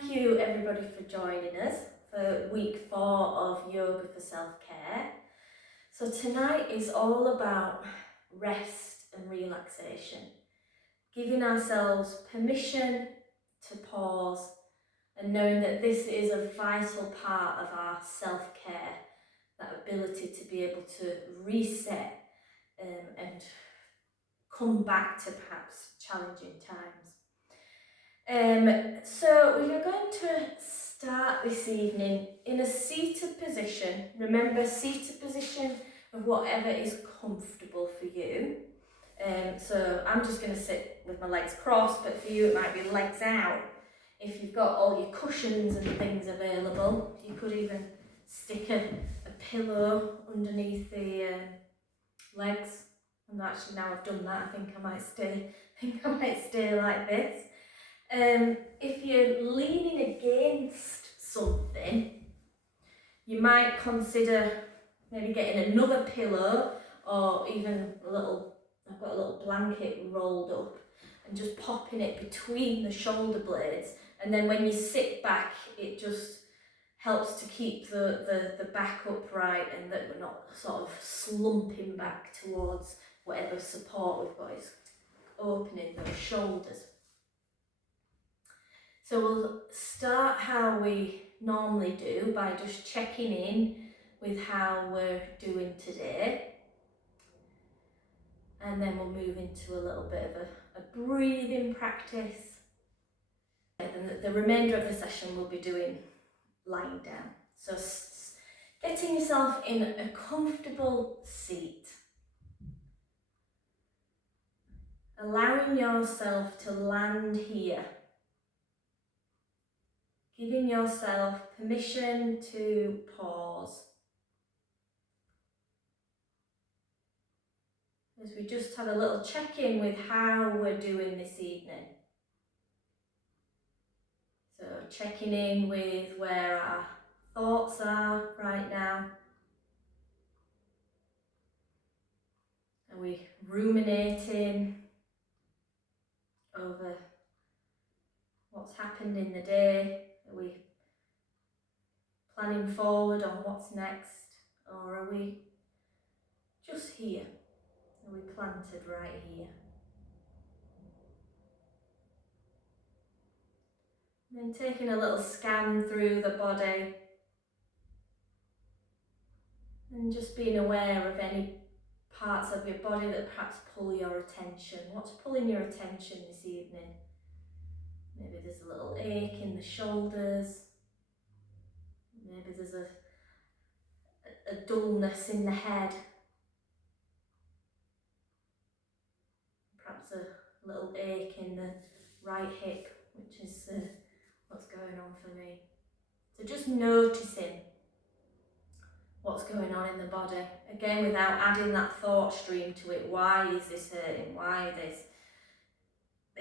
Thank you everybody for joining us for week 4 of Yoga for Self-Care. So tonight is all about rest and relaxation, giving ourselves permission to pause and knowing that this is a vital part of our self-care, that ability to be able to reset and come back to perhaps challenging times. So we are going to start this evening in a seated position. Remember, seated position of whatever is comfortable for you. So I'm just going to sit with my legs crossed, but for you it might be legs out. If you've got all your cushions and things available, you could even stick a pillow underneath the legs. And actually now I've done that, I think I might stay like this. If you're leaning against something, you might consider maybe getting another pillow or even I've got a little blanket rolled up and just popping it between the shoulder blades, and then when you sit back it just helps to keep the back upright and that we're not sort of slumping back towards whatever support we've got is opening those shoulders. So we'll start how we normally do by just checking in with how we're doing today. And then we'll move into a little bit of a breathing practice. And the remainder of the session we'll be doing lying down. So getting yourself in a comfortable seat. Allowing yourself to land here. Giving yourself permission to pause. As we just have a little check-in with how we're doing this evening. So checking in with where our thoughts are right now. Are we ruminating over what's happened in the day? Are we planning forward on what's next? Or are we just here? Are we planted right here? And then taking a little scan through the body and just being aware of any parts of your body that perhaps pull your attention. What's pulling your attention this evening? Maybe there's a little ache in the shoulders. Maybe there's a dullness in the head. Perhaps a little ache in the right hip, which is what's going on for me. So just noticing what's going on in the body. Again, without adding that thought stream to it. Why is this hurting? Why this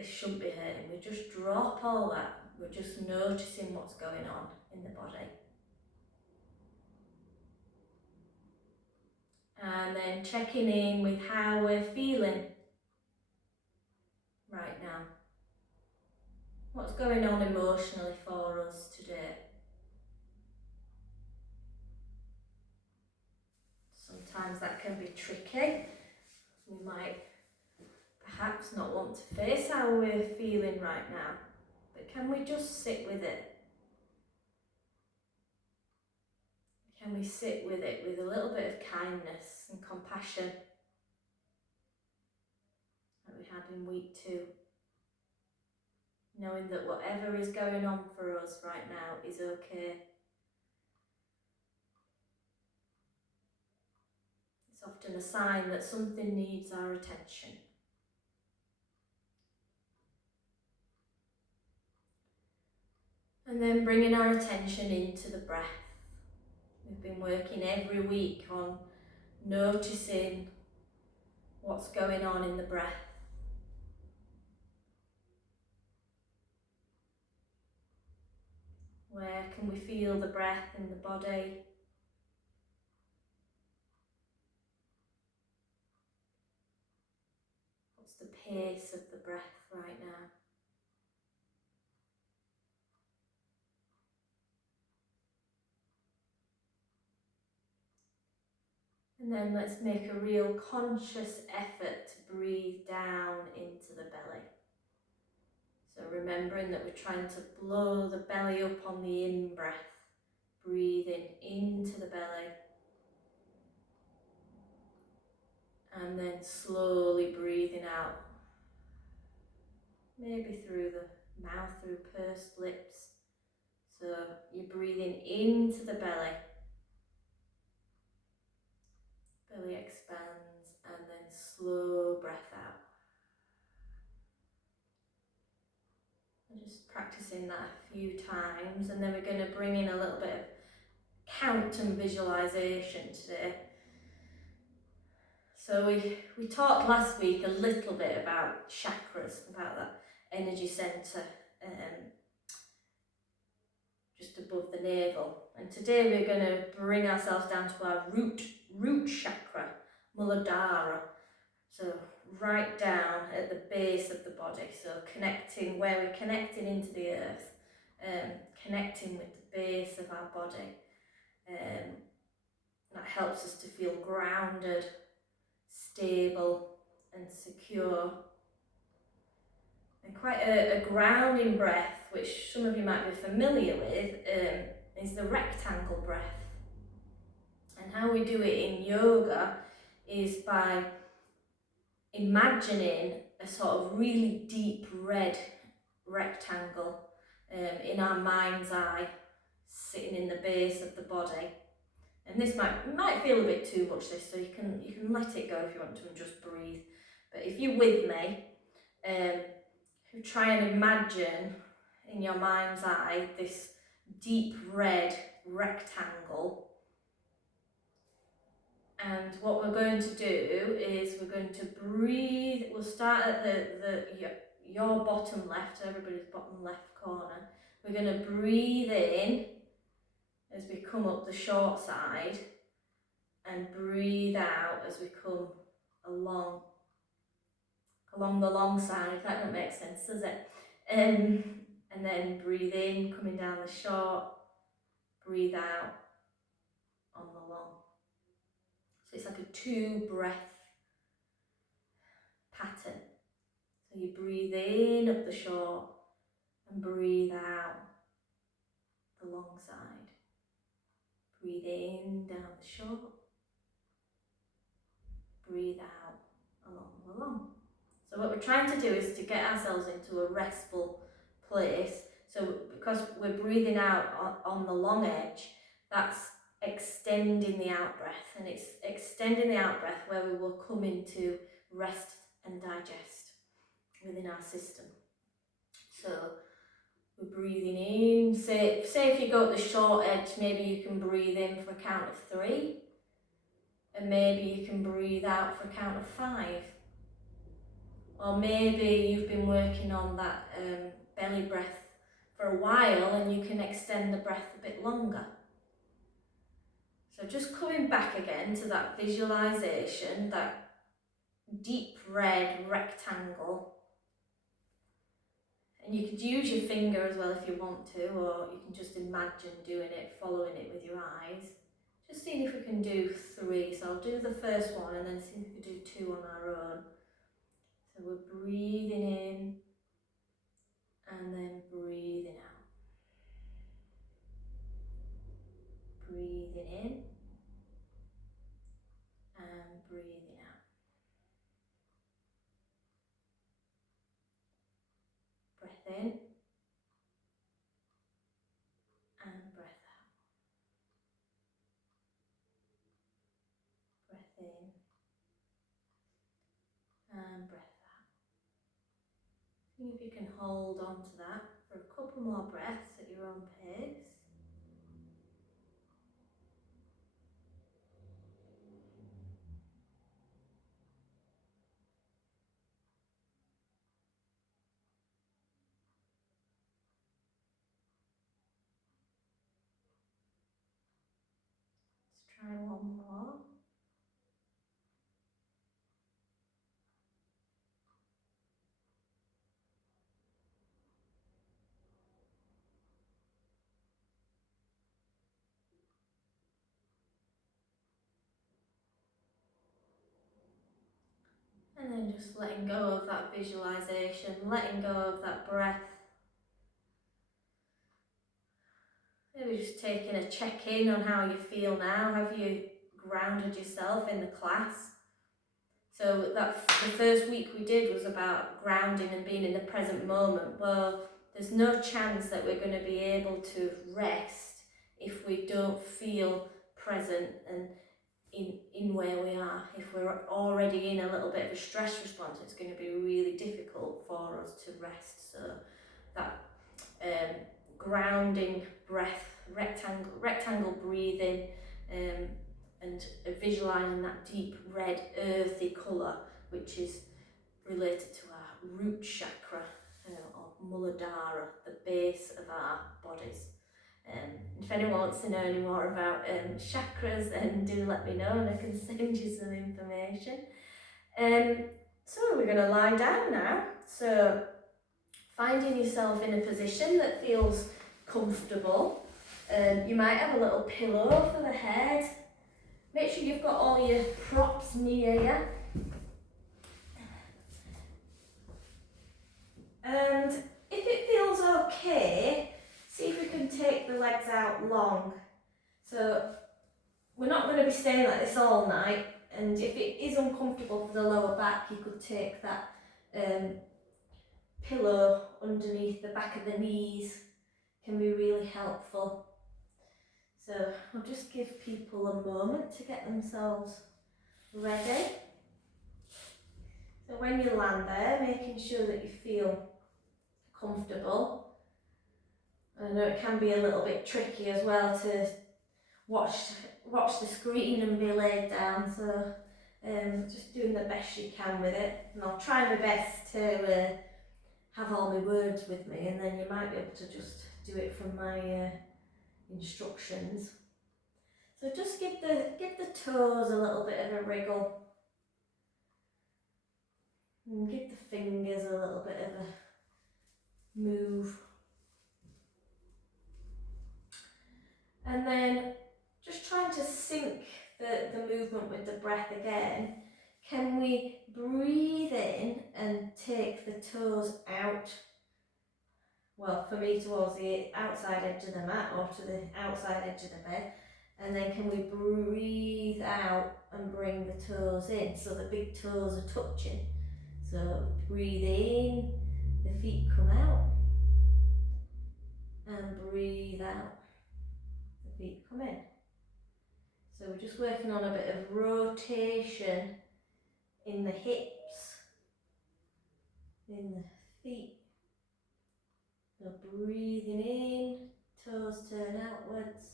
shouldn't be hurting? We just drop all that. We're just noticing what's going on in the body. And then checking in with how we're feeling right now. What's going on emotionally for us today? Sometimes that can be tricky. We might perhaps not want to face how we're feeling right now, but can we just sit with it? Can we sit with it with a little bit of kindness and compassion that we had in week 2? Knowing that whatever is going on for us right now is okay. It's often a sign that something needs our attention. And then bringing our attention into the breath. We've been working every week on noticing what's going on in the breath. Where can we feel the breath in the body? What's the pace of the breath right now? And then let's make a real conscious effort to breathe down into the belly. So remembering that we're trying to blow the belly up on the in-breath, breathing into the belly, and then slowly breathing out, maybe through the mouth, through pursed lips. So you're breathing into the belly, belly expands, and then slow breath out. I'm just practicing that a few times, and then we're going to bring in a little bit of count and visualization today. So we talked last week a little bit about chakras, about that energy centre just above the navel. And today we're going to bring ourselves down to our root chakra, Muladhara. So right down at the base of the body, so connecting where we're connecting into the earth, connecting with the base of our body. That helps us to feel grounded, stable and secure. And quite a grounding breath, which some of you might be familiar with, is the rectangle breath. And how we do it in yoga is by imagining a sort of really deep red rectangle in our mind's eye, sitting in the base of the body. And this might feel a bit too much, this, so you can let it go if you want to and just breathe. But if you're with me, try and imagine in your mind's eye this deep red rectangle. And what we're going to do is we're going to breathe. We'll start at your bottom left, everybody's bottom left corner. We're going to breathe in as we come up the short side and breathe out as we come along the long side, if that don't make sense, does it? And then breathe in, coming down the short, breathe out on the long. So it's like a 2-breath pattern. So you breathe in up the short and breathe out the long side. Breathe in down the short, breathe out along the long. So what we're trying to do is to get ourselves into a restful place. So because we're breathing out on the long edge, that's extending the out breath, and it's extending the out breath where we will come into rest and digest within our system. So we're breathing in, say if you go to the short edge, maybe you can breathe in for a count of 3, and maybe you can breathe out for a count of 5. Or maybe you've been working on that belly breath for a while and you can extend the breath a bit longer. So just coming back again to that visualization, that deep red rectangle. And you could use your finger as well if you want to, or you can just imagine doing it, following it with your eyes. Just seeing if we can do 3. So I'll do the first one and then see if we can do 2 on our own. So we're breathing in and then breathing out. Breathing in and breathing out. Breath in and breath out. Breath in and breath out. See if you can hold on to that for a couple more breaths at your own pace. Let's try one more. And just letting go of that visualization, letting go of that breath. Maybe just taking a check-in on how you feel now. Have you grounded yourself in the class? So that the first week we did was about grounding and being in the present moment. Well, there's no chance that we're going to be able to rest if we don't feel present and in where we are. If we're already in a little bit of a stress response, it's going to be really difficult for us to rest. So that grounding breath, rectangle breathing, and visualising that deep red earthy colour, which is related to our root chakra, or Muladhara, the base of our bodies. If anyone wants to know any more about chakras, then do let me know and I can send you some information. So we're going to lie down now. So finding yourself in a position that feels comfortable. You might have a little pillow for the head. Make sure you've got all your props near you. And if it feels okay, see if we can take the legs out long. So we're not going to be staying like this all night, and if it is uncomfortable for the lower back, you could take that pillow underneath the back of the knees. Can be really helpful. So I'll just give people a moment to get themselves ready. So when you land there, making sure that you feel comfortable. I know it can be a little bit tricky as well to watch the screen and be laid down, so just doing the best you can with it. And I'll try my best to have all my words with me, and then you might be able to just do it from my instructions. So just give the toes a little bit of a wriggle, and give the fingers a little bit of a move. And then just trying to sync the movement with the breath again. Can we breathe in and take the toes out? Well, for me, towards the outside edge of the mat or to the outside edge of the bed. And then can we breathe out and bring the toes in so the big toes are touching? So breathe in, the feet come out, and breathe out, the feet come in. So we're just working on a bit of rotation in the hips, in the feet. So breathing in, toes turn outwards.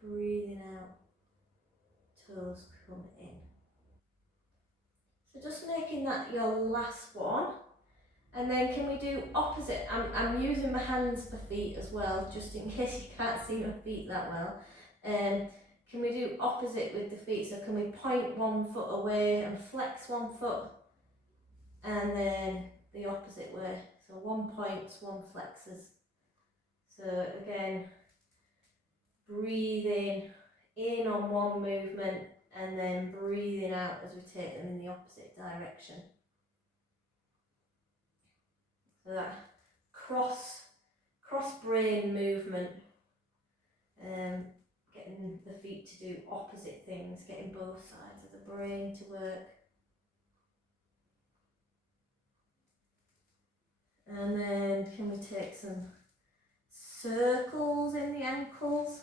Breathing out, toes come in. So just making that your last one. And then can we do opposite? I'm using my hands for feet as well, just in case you can't see my feet that well. Can we do opposite with the feet? So can we point one foot away and flex one foot, and then the opposite way. So one points, one flexes. So again, breathing in on one movement and then breathing out as we take them in the opposite direction. So that cross brain movement, getting the feet to do opposite things, getting both sides of the brain to work. And then can we take some circles in the ankles?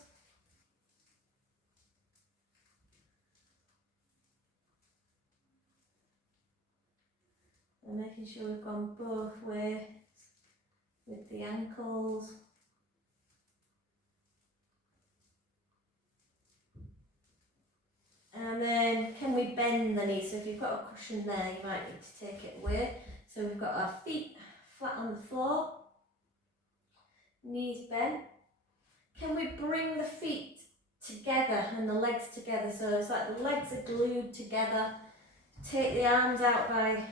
And making sure we've gone both ways with the ankles. And then can we bend the knees? So if you've got a cushion there, you might need to take it away. So we've got our feet flat on the floor, knees bent. Can we bring the feet together and the legs together? So it's like the legs are glued together. Take the arms out by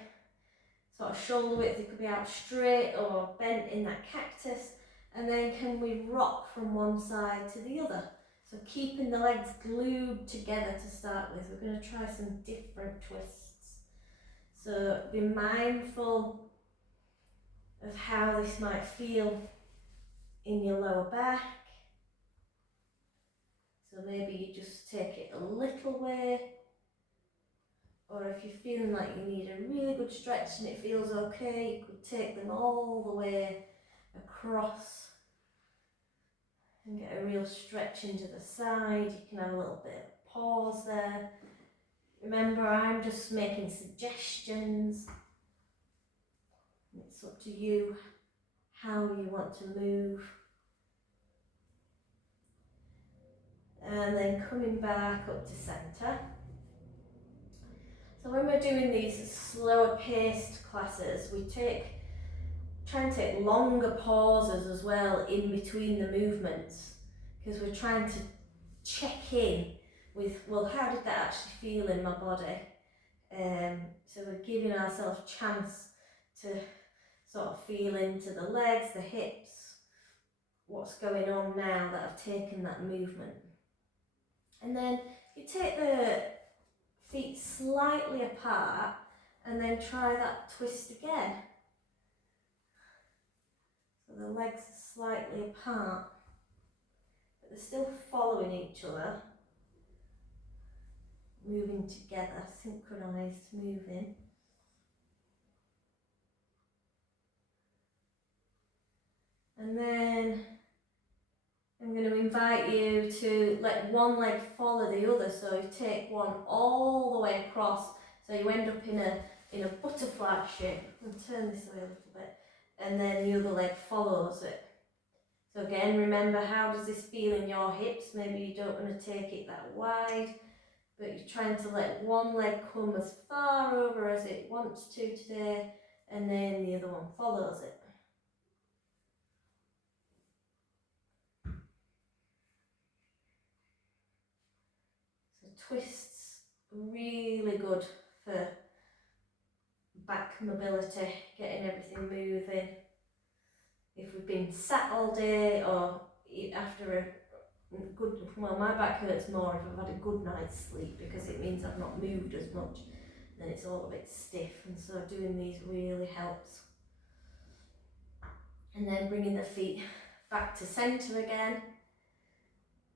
sort of shoulder width. They could be out straight or bent in that cactus. And then can we rock from one side to the other? So keeping the legs glued together to start with. We're going to try some different twists. So be mindful of how this might feel in your lower back. So maybe you just take it a little way, or if you're feeling like you need a really good stretch and it feels okay, you could take them all the way across and get a real stretch into the side. You can have a little bit of pause there. Remember, I'm just making suggestions. It's up to you how you want to move. And then coming back up to centre. So when we're doing these slower paced classes, we try and take longer pauses as well in between the movements, because we're trying to check in with, well, how did that actually feel in my body? So we're giving ourselves a chance to sort of feel into the legs, the hips, what's going on now that I've taken that movement. And then you take the feet slightly apart and then try that twist again. So the legs are slightly apart, but they're still following each other, moving together, synchronized moving. And then I'm going to invite you to let one leg follow the other. So you take one all the way across, so you end up in a butterfly shape. And turn this way a little bit, and then the other leg follows it. So again, remember, how does this feel in your hips? Maybe you don't want to take it that wide, but you're trying to let one leg come as far over as it wants to today, and then the other one follows it. So twists, really good for back mobility, getting everything moving. If we've been sat all day, or after a good, well, my back hurts more if I've had a good night's sleep, because it means I've not moved as much, then it's all a bit stiff, and so doing these really helps. And then bringing the feet back to centre again.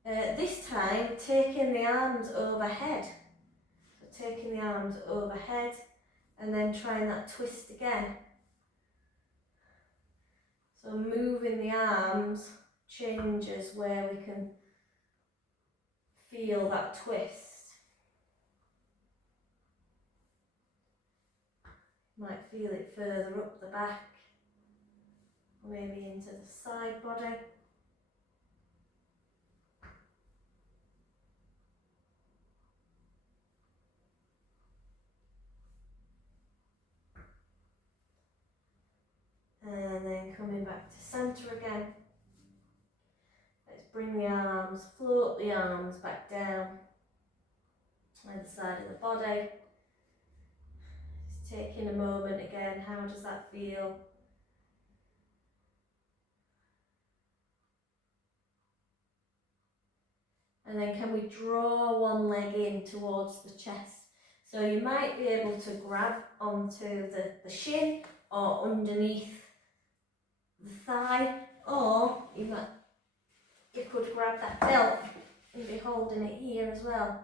This time taking the arms overhead. So taking the arms overhead and then trying that twist again. So moving the arms changes where we can feel that twist. Might feel it further up the back, maybe into the side body. And then coming back to centre again. Let's bring the arms, float the arms back down either side of the body. Just taking a moment again, how does that feel? And then can we draw one leg in towards the chest? So you might be able to grab onto the shin or underneath the thigh, or you could grab that belt and be holding it here as well.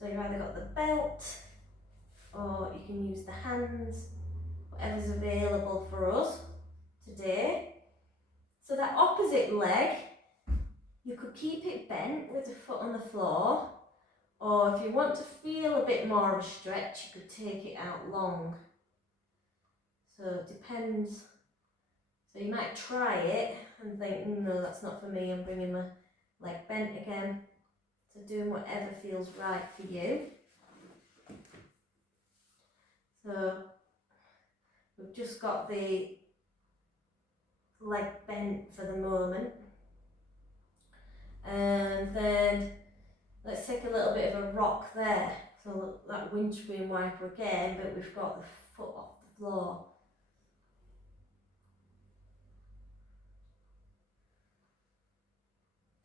So you've either got the belt, or you can use the hands, whatever's available for us today. So that opposite leg, you could keep it bent with the foot on the floor, or if you want to feel a bit more of a stretch, you could take it out long. So it depends. So you might try it and think, no, that's not for me, I'm bringing my leg bent again. So doing whatever feels right for you. So we've just got the leg bent for the moment. And then let's take a little bit of a rock there. So that windscreen wiper again, but we've got the foot off the floor.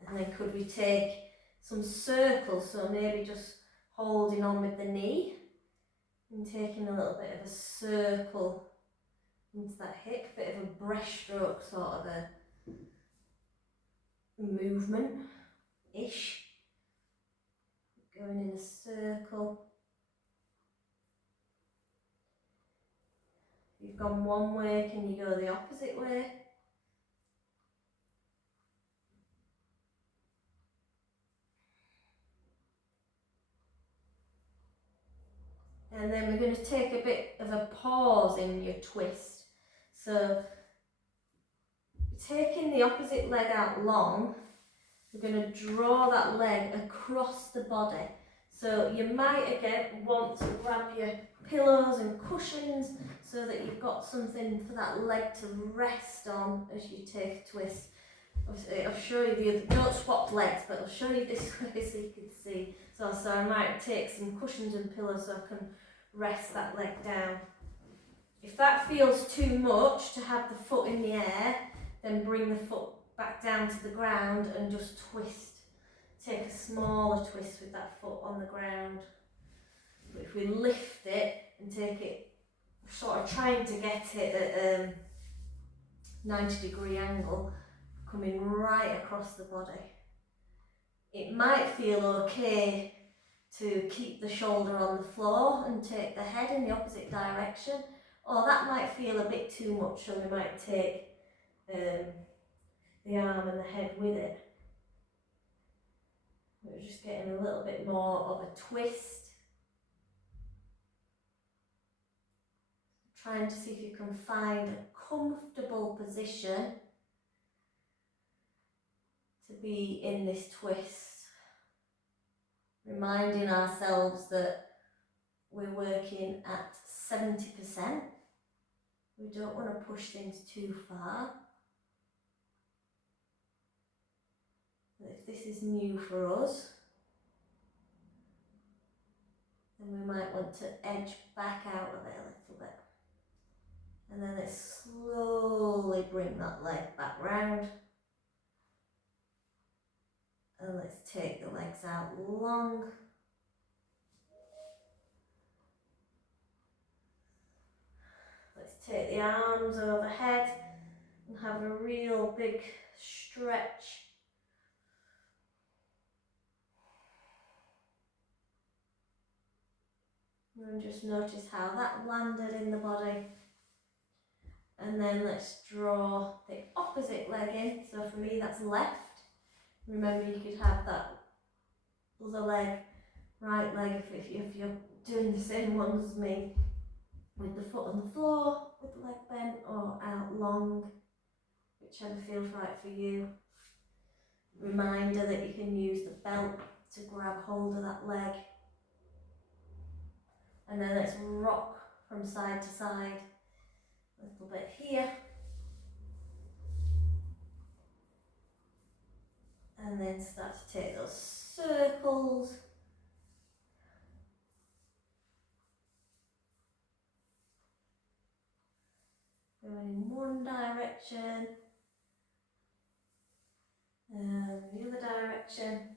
And then could we take some circles, so maybe just holding on with the knee and taking a little bit of a circle into that hip, bit of a breaststroke sort of a movement-ish. Going in a circle. If you've gone one way, can you go the opposite way? And then we're going to take a bit of a pause in your twist. So, taking the opposite leg out long, we're going to draw that leg across the body. So you might again want to grab your pillows and cushions so that you've got something for that leg to rest on as you take a twist. Obviously, I'll show you the other, don't swap legs, but I'll show you this way so you can see. So I might take some cushions and pillows so I can rest that leg down. If that feels too much to have the foot in the air, then bring the foot back down to the ground and just twist. Take a smaller twist with that foot on the ground. But if we lift it and take it, sort of trying to get it at a 90-degree angle, coming right across the body. It might feel okay to keep the shoulder on the floor and take the head in the opposite direction, or that might feel a bit too much, so we might take the arm and the head with it. We're just getting a little bit more of a twist. Trying to see if you can find a comfortable position to be in this twist. Reminding ourselves that we're working at 70%. We don't want to push things too far. But if this is new for us, then we might want to edge back out of it a little bit. And then let's slowly bring that leg back round. And let's take the legs out long. Let's take the arms overhead and have a real big stretch. And just notice how that landed in the body. And then let's draw the opposite leg in. So for me that's left. Remember, you could have that other leg, right leg, if you're doing the same one as me, with the foot on the floor, with the leg bent, or out long, whichever feels right for you. Reminder that you can use the belt to grab hold of that leg. And then let's rock from side to side, a little bit here. And then start to take those circles. Going in one direction, and the other direction.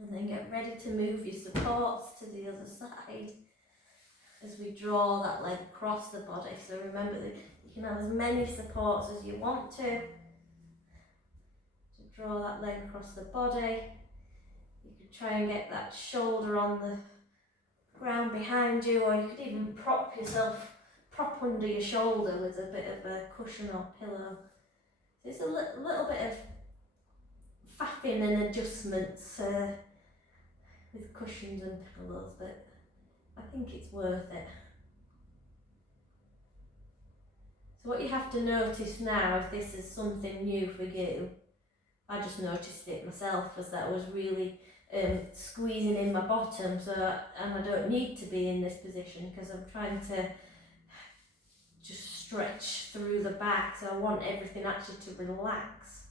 And then get ready to move your supports to the other side as we draw that leg across the body. So remember that you can have as many supports as you want to draw that leg across the body. You could try and get that shoulder on the ground behind you, or you could even prop under your shoulder with a bit of a cushion or pillow. So it's a little bit of faffing and adjustments with cushions and pillows, but I think it's worth it. So what you have to notice now, if this is something new for you, I just noticed it myself, as that was really squeezing in my bottom, and I don't need to be in this position because I'm trying to just stretch through the back, so I want everything actually to relax.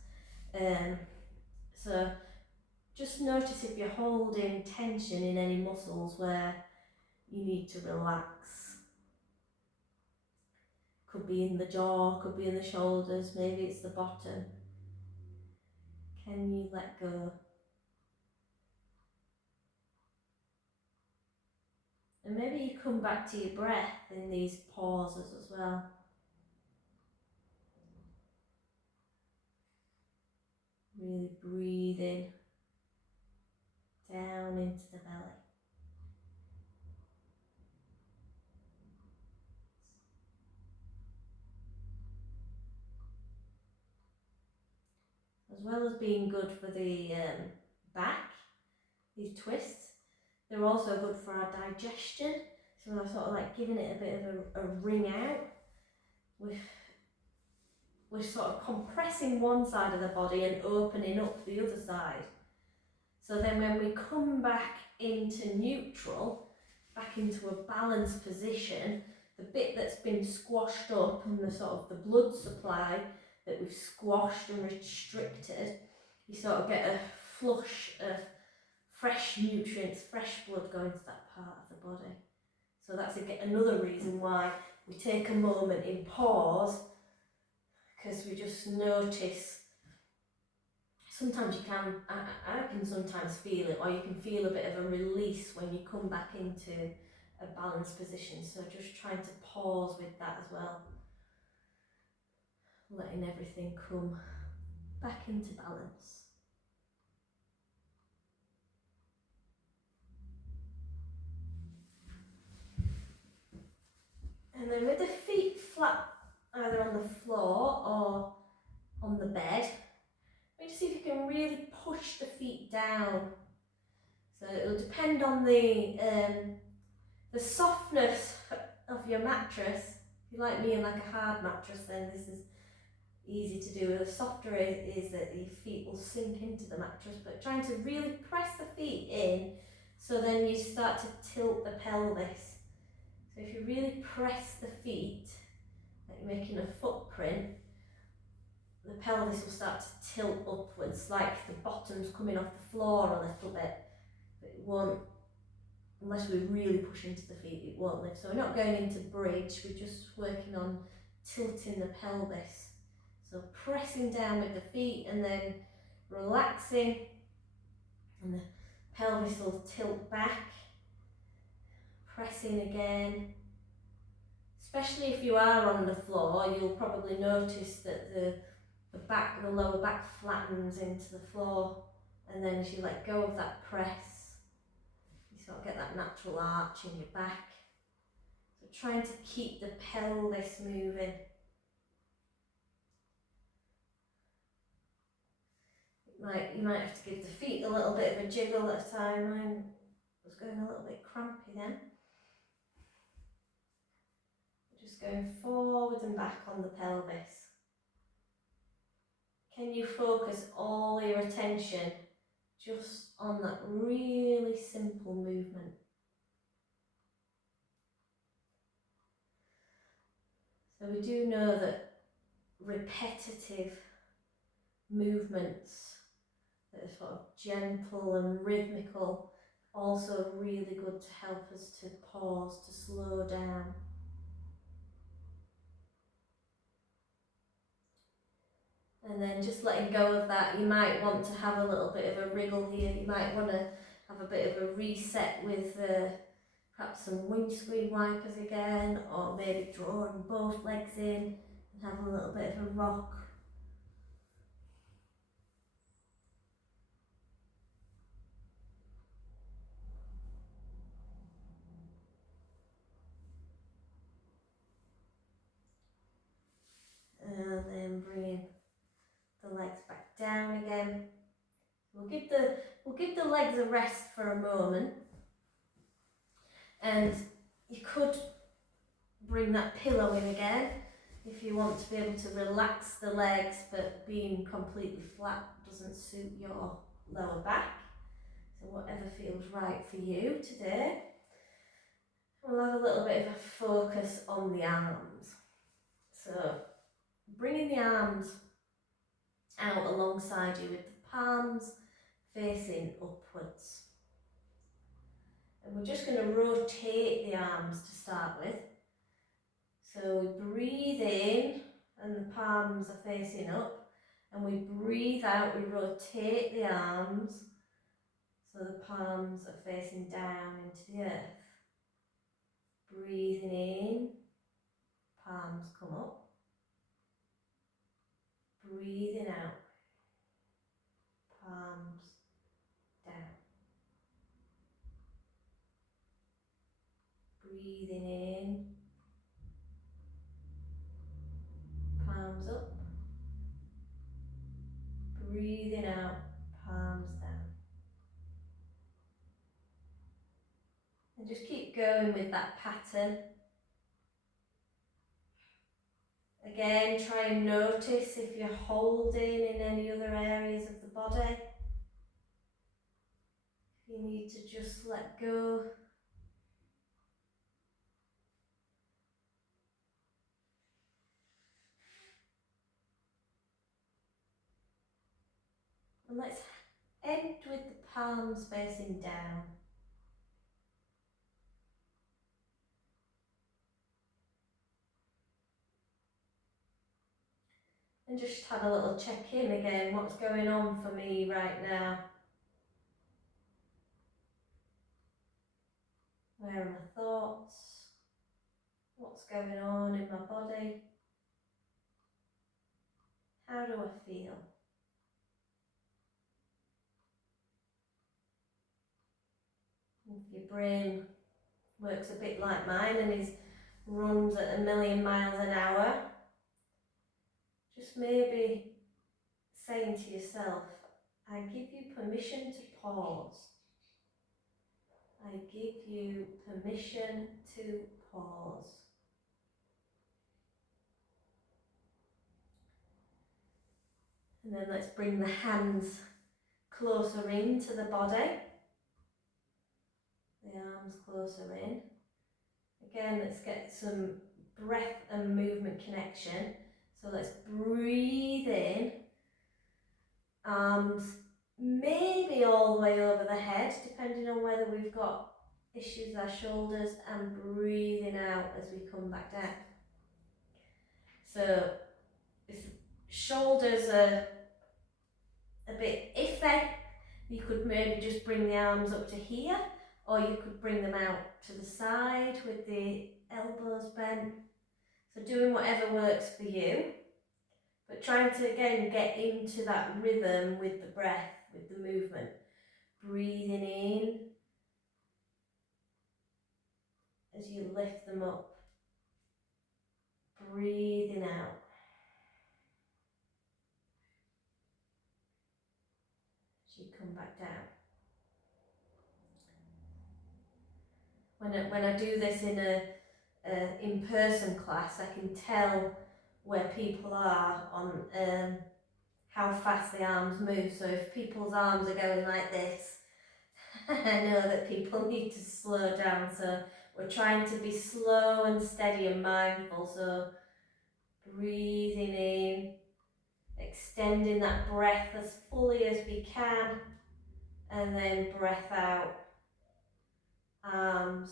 So just notice if you're holding tension in any muscles where you need to relax. Could be in the jaw, could be in the shoulders, maybe it's the bottom. Can you let go? And maybe you come back to your breath in these pauses as well. Really breathing down into the belly. As well as being good for the back, these twists, they're also good for our digestion. So we're sort of like giving it a bit of a wring out. We're sort of compressing one side of the body and opening up the other side. So then when we come back into neutral, back into a balanced position, the bit that's been squashed up and the sort of the blood supply that we've squashed and restricted, you sort of get a flush of fresh nutrients, fresh blood going to that part of the body. So that's another reason why we take a moment in pause, because we just notice. Sometimes you can, I can sometimes feel it, or you can feel a bit of a release when you come back into a balanced position. So just trying to pause with that as well. Letting everything come back into balance. And then with the feet flat, either on the floor or on the bed, let me see if you can really push the feet down. So it'll depend on the softness of your mattress. If you like me and like a hard mattress, then this is easy to do. The softer it is, that your feet will sink into the mattress, but trying to really press the feet in, so then you start to tilt the pelvis. So if you really press the feet, like you're making a footprint, the pelvis will start to tilt upwards, like the bottom's coming off the floor a little bit, but it won't, unless we really push into the feet, it won't lift. So we're not going into bridge, we're just working on tilting the pelvis. So pressing down with the feet and then relaxing, and the pelvis will tilt back, pressing again. Especially if you are on the floor, you'll probably notice that the lower back flattens into the floor, and then as you let go of that press, you sort of get that natural arch in your back. So trying to keep the pelvis moving. You might have to give the feet a little bit of a jiggle at a time. Mine was going a little bit crampy then. Just going forward and back on the pelvis. Can you focus all your attention just on that really simple movement? So we do know that repetitive movements that are sort of gentle and rhythmical, also really good to help us to pause, to slow down. And then just letting go of that, you might want to have a little bit of a wriggle here. You might want to have a bit of a reset with perhaps some windscreen wipers again, or maybe drawing both legs in and have a little bit of a rock. And then bringing the legs back down again. We'll give the legs a rest for a moment, and you could bring that pillow in again if you want to be able to relax the legs, but being completely flat doesn't suit your lower back. So whatever feels right for you today. We'll have a little bit of a focus on the arms. So bringing the arms out alongside you with the palms facing upwards. And we're just going to rotate the arms to start with. So we breathe in and the palms are facing up, and we breathe out, we rotate the arms so the palms are facing down into the earth. Breathing in, palms come up. Breathing out, palms down. Breathing in, palms up. Breathing out, palms down. And just keep going with that pattern. Again, try and notice if you're holding in any other areas of the body. You need to just let go. And let's end with the palms facing down. And just have a little check-in again. What's going on for me right now? Where are my thoughts? What's going on in my body? How do I feel? If your brain works a bit like mine and runs at 1,000,000 miles an hour, just maybe saying to yourself, I give you permission to pause. I give you permission to pause. And then let's bring the hands closer into the body. The arms closer in. Again, let's get some breath and movement connection. So let's breathe in. Arms maybe all the way over the head, depending on whether we've got issues with our shoulders, and breathing out as we come back down. So if shoulders are a bit iffy, you could maybe just bring the arms up to here, or you could bring them out to the side with the elbows bent. So doing whatever works for you, but trying to again get into that rhythm with the breath, with the movement. Breathing in as you lift them up. Breathing out. As you come back down. When I do this in a in-person class, I can tell where people are on how fast the arms move. So if people's arms are going like this, I know that people need to slow down. So we're trying to be slow and steady and mindful. So breathing in, extending that breath as fully as we can, and then breath out, arms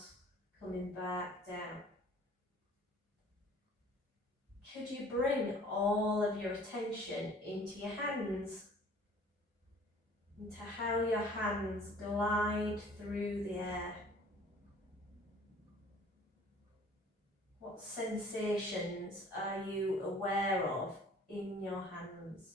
coming back down. Could you bring all of your attention into your hands, into how your hands glide through the air? What sensations are you aware of in your hands?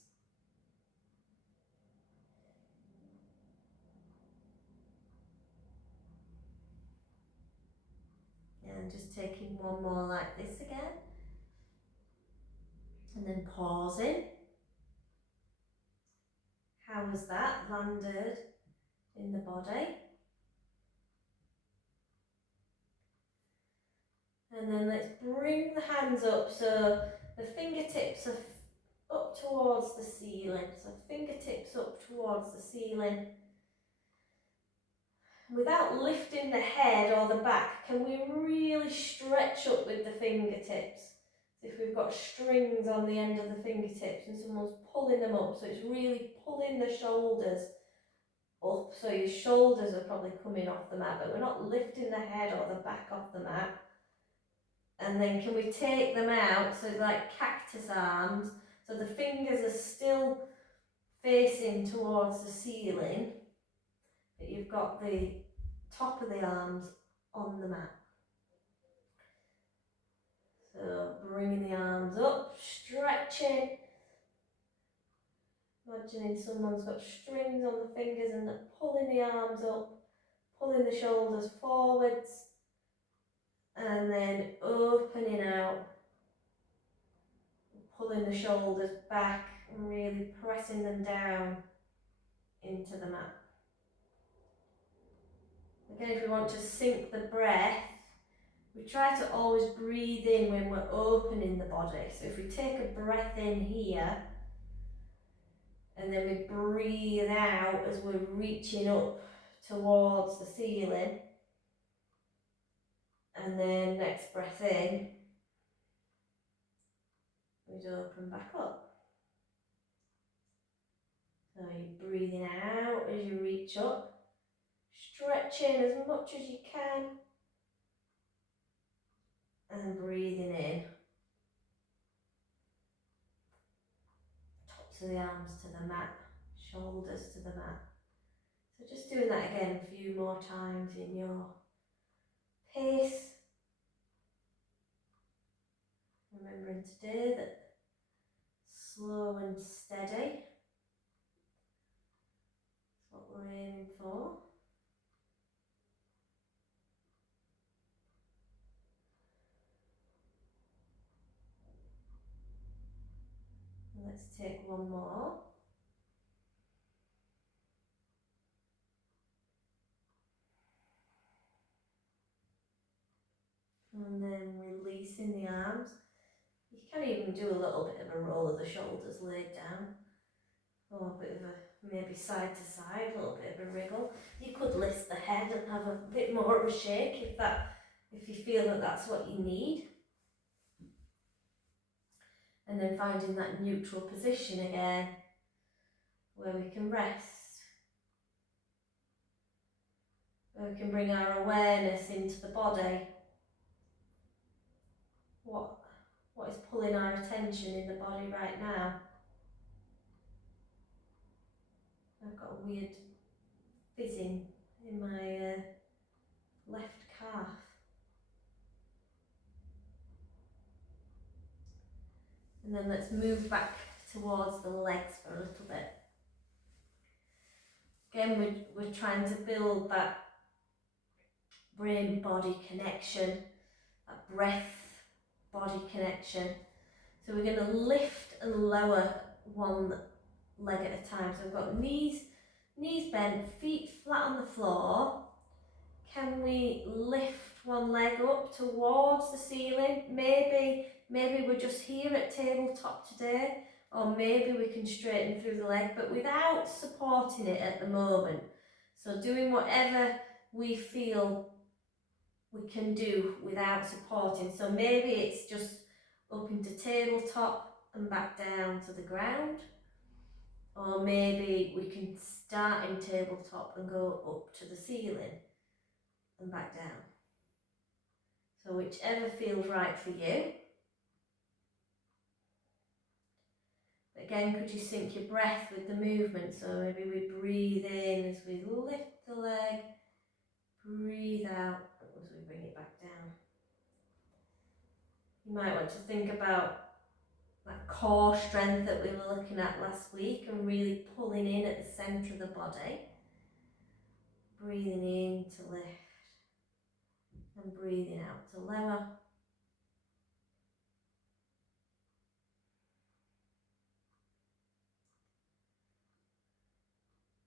And just taking one more like this again. And then pausing. How has that landed in the body? And then let's bring the hands up so the fingertips are up towards the ceiling. So fingertips up towards the ceiling. Without lifting the head or the back, can we really stretch up with the fingertips? So if we've got strings on the end of the fingertips and someone's pulling them up, so it's really pulling the shoulders up. So your shoulders are probably coming off the mat, but we're not lifting the head or the back off the mat. And then can we take them out, so like cactus arms, so the fingers are still facing towards the ceiling, but you've got the top of the arms on the mat. So bringing the arms up, stretching. Imagining someone's got strings on the fingers and they're pulling the arms up, pulling the shoulders forwards, and then opening out, pulling the shoulders back and really pressing them down into the mat. Again, if we want to sync the breath, we try to always breathe in when we're opening the body. So if we take a breath in here, and then we breathe out as we're reaching up towards the ceiling, and then next breath in, we'd open back up. So you're breathing out as you reach up, stretching as much as you can, and breathing in. Tops of the arms to the mat, shoulders to the mat. So just doing that again a few more times in your pace. Remembering today that slow and steady is what we're aiming for. And let's take one more. And then releasing the arms. You can even do a little bit of a roll of the shoulders laid down, or a bit of a maybe side to side, a little bit of a wriggle. You could lift the head and have a bit more of a shake if you feel that that's what you need. And then finding that neutral position again, where we can rest, where we can bring our awareness into the body. What is pulling our attention in the body right now? I've got a weird fizzing in my left calf. And then let's move back towards the legs for a little bit. Again, we're trying to build that brain-body connection, that breath-body connection. So we're going to lift and lower one leg at a time. So we've got knees bent, feet flat on the floor. Can we lift one leg up towards the ceiling? Maybe we're just here at tabletop today, or maybe we can straighten through the leg, but without supporting it at the moment. So doing whatever we feel we can do without supporting. So maybe it's just up into tabletop and back down to the ground. Or maybe we can start in tabletop and go up to the ceiling and back down. So whichever feels right for you. But again, could you sync your breath with the movement? So maybe we breathe in as we lift the leg, breathe out as we bring it back down. You might want to think about that core strength that we were looking at last week and really pulling in at the centre of the body. Breathing in to lift and breathing out to lower.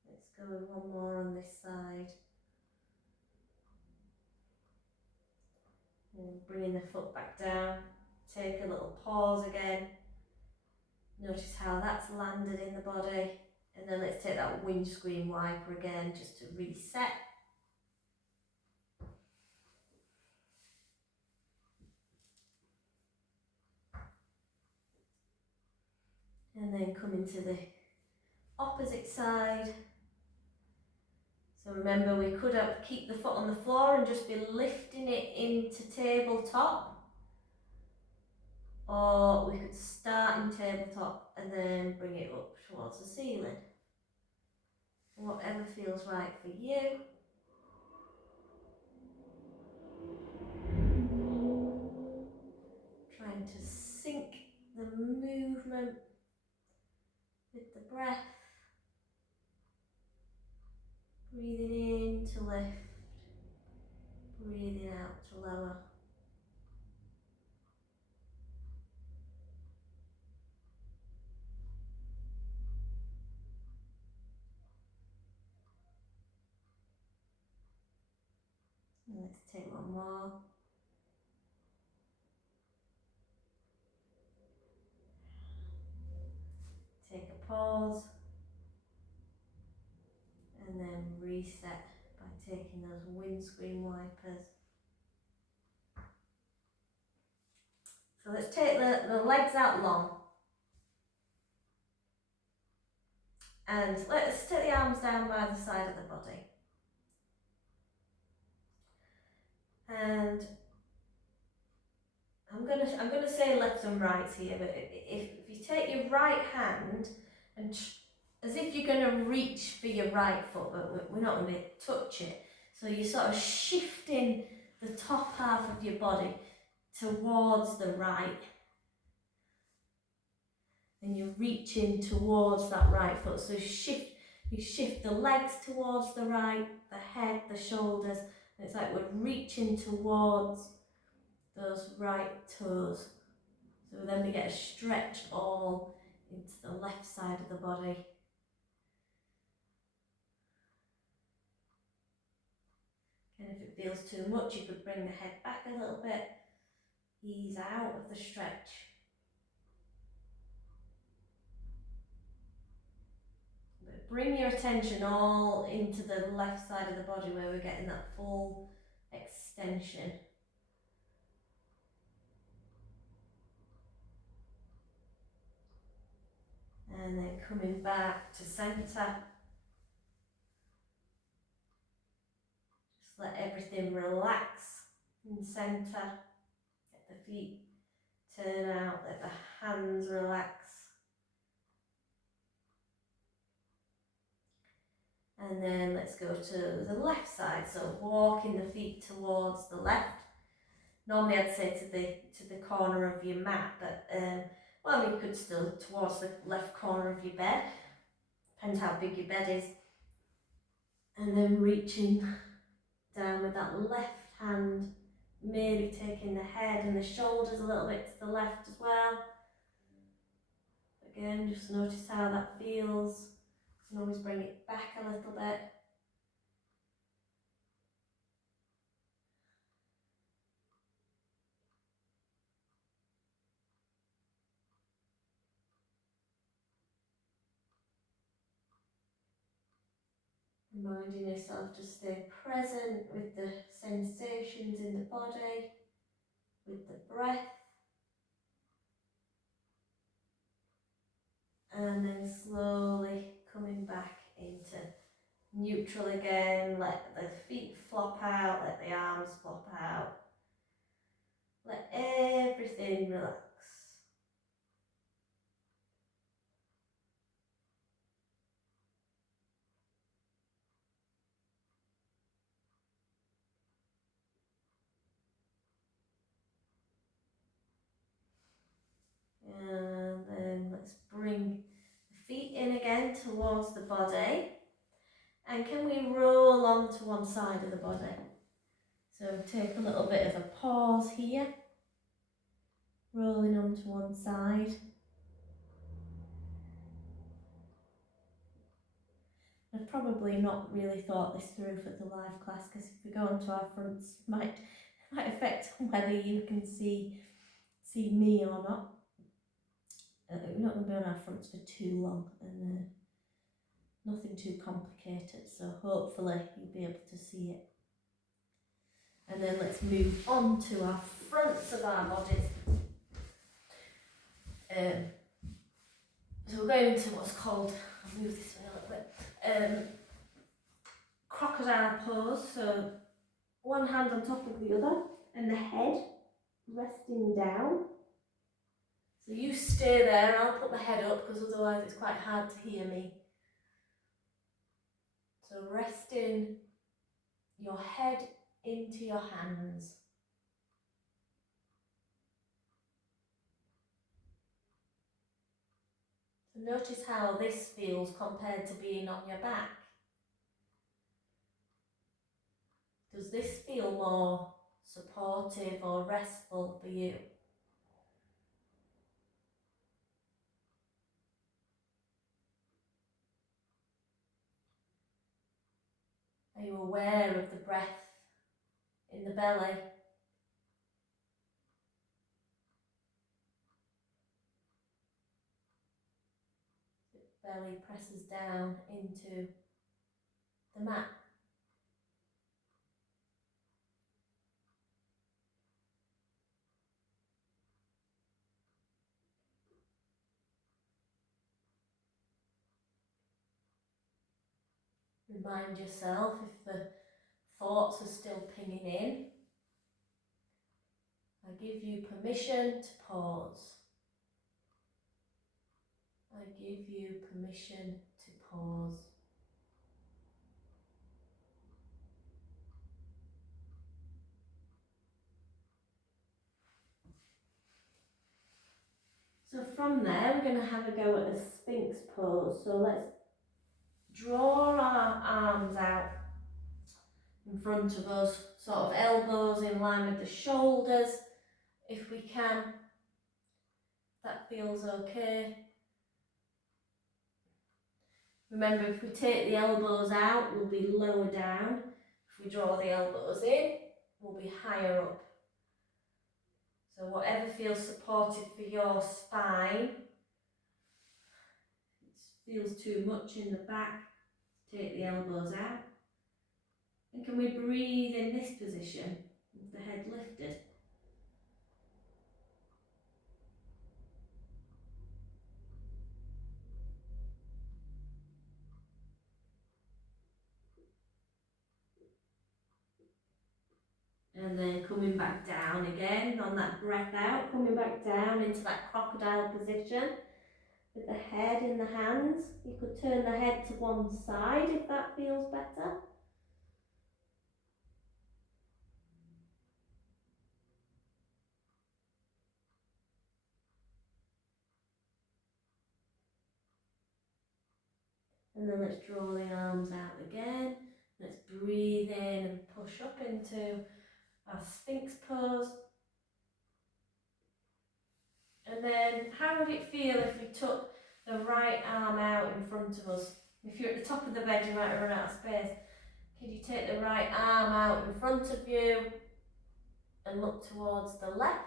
Let's go with one more on this side. And bringing the foot back down. Take a little pause again. Notice how that's landed in the body. And then let's take that windscreen wiper again just to reset. And then come into the opposite side. So remember, we could keep the foot on the floor and just be lifting it into tabletop. or we could start in tabletop and then bring it up towards the ceiling. Whatever feels right for you. Trying to sync the movement with the breath. Breathing in to lift, breathing out to lower. And let's take one more. Take a pause and then reset by taking those windscreen wipers. So let's take the legs out long. And let's take the arms down by the side of the body. And I'm gonna say left and right here, but if you take your right hand and as if you're gonna reach for your right foot, but we're not gonna touch it. So you're sort of shifting the top half of your body towards the right. And you're reaching towards that right foot. So you shift the legs towards the right, the head, the shoulders, and it's like we're reaching towards those right toes. So then we get a stretch all into the left side of the body. And if it feels too much, you could bring the head back a little bit, ease out of the stretch. But bring your attention all into the left side of the body where we're getting that full extension. And then coming back to centre. Just let everything relax in centre. Let the feet turn out, let the hands relax. And then let's go to the left side. So walking the feet towards the left. Normally I'd say to the corner of your mat, but well, you could still towards the left corner of your bed. Depends how big your bed is. And then reaching down with that left hand, maybe taking the head and the shoulders a little bit to the left as well. Again, just notice how that feels. You can always bring it back a little bit. Reminding yourself to stay present with the sensations in the body, with the breath. And then slowly coming back into neutral again. Let the feet flop out, let the arms flop out. Let everything relax. And then let's bring the feet in again towards the body. And can we roll onto one side of the body? So take a little bit of a pause here. Rolling onto one side. I've probably not really thought this through for the live class, because if we go onto our fronts, it might affect whether you can see me or not. We're not going to be on our fronts for too long, and nothing too complicated, so hopefully you'll be able to see it. And then let's move on to our fronts of our bodies. So we're going into what's called, I'll move this way a little bit, crocodile pose. So one hand on top of the other and the head resting down. So you stay there and I'll put my head up because otherwise it's quite hard to hear me. So resting your head into your hands. So notice how this feels compared to being on your back. Does this feel more supportive or restful for you? Are you aware of the breath in the belly? The belly presses down into the mat. Remind yourself if the thoughts are still pinging in. I give you permission to pause. I give you permission to pause. So from there, we're going to have a go at a Sphinx pose. So let's draw our arms out in front of us, sort of elbows in line with the shoulders, if we can. That feels okay. Remember, if we take the elbows out, we'll be lower down. If we draw the elbows in, we'll be higher up. So whatever feels supportive for your spine. If it feels too much in the back, take the elbows out. And can we breathe in this position with the head lifted? And then coming back down again on that breath out, coming back down into that crocodile position with the head in the hands. You could turn the head to one side if that feels better. And then let's draw the arms out again. Let's breathe in and push up into our Sphinx pose. And then how would it feel if we took the right arm out in front of us? If you're at the top of the bed, you might run out of space. Could you take the right arm out in front of you and look towards the left?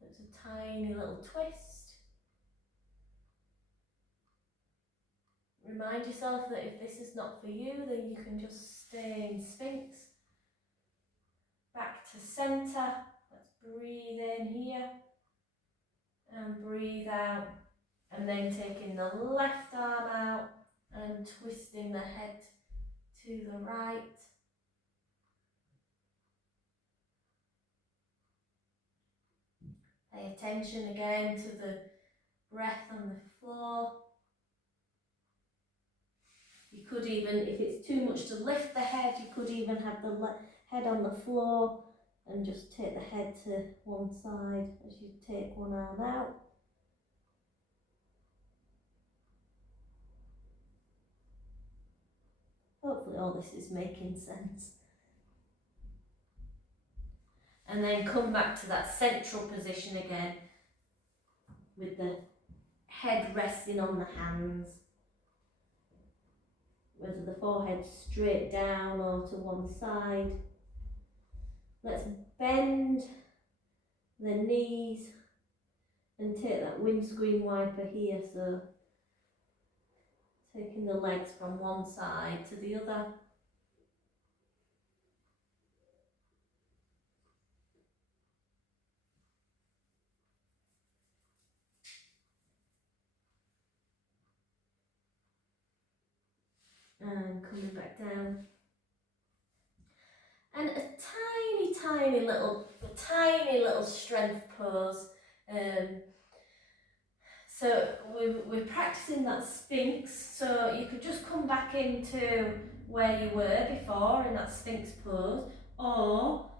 It's a tiny little twist. Remind yourself that if this is not for you, then you can just stay in Sphinx. Back to centre. Let's breathe in here and breathe out. And then taking the left arm out and twisting the head to the right. Pay attention again to the breath on the floor. You could even, if it's too much to lift the head, you could even have the head on the floor and just take the head to one side as you take one arm out. Hopefully all this is making sense. And then come back to that central position again with the head resting on the hands. Whether the forehead straight down or to one side. Let's bend the knees and take that windscreen wiper here, so taking the legs from one side to the other. And coming back down. And a tiny, tiny little strength pose. So we're practicing that Sphinx, so you could just come back into where you were before in that Sphinx pose, or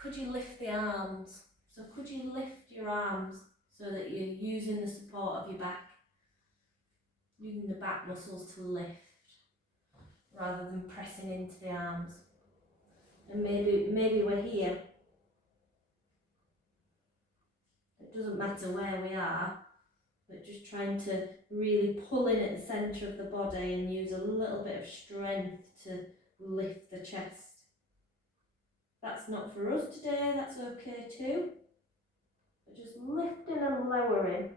could you lift the arms? So could you lift your arms so that you're using the support of your back, using the back muscles to lift rather than pressing into the arms. And maybe we're here. It doesn't matter where we are, but just trying to really pull in at the centre of the body and use a little bit of strength to lift the chest. That's not for us today, that's okay too. But just lifting and lowering.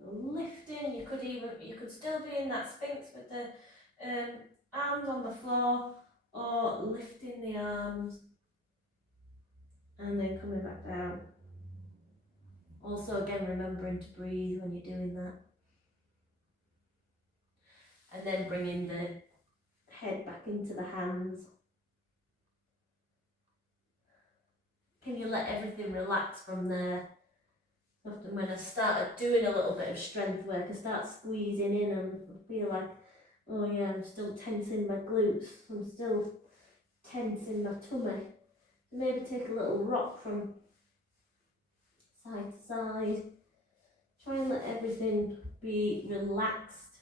Lifting, you could still be in that Sphinx with the arms on the floor, or lifting the arms and then coming back down. Also again, remembering to breathe when you're doing that. And then bringing the head back into the hands. Can you let everything relax from there? Often when I started doing a little bit of strength work, I start squeezing in and I feel like, oh yeah, I'm still tensing my glutes, I'm still tensing my tummy. So maybe take a little rock from side to side. Try and let everything be relaxed.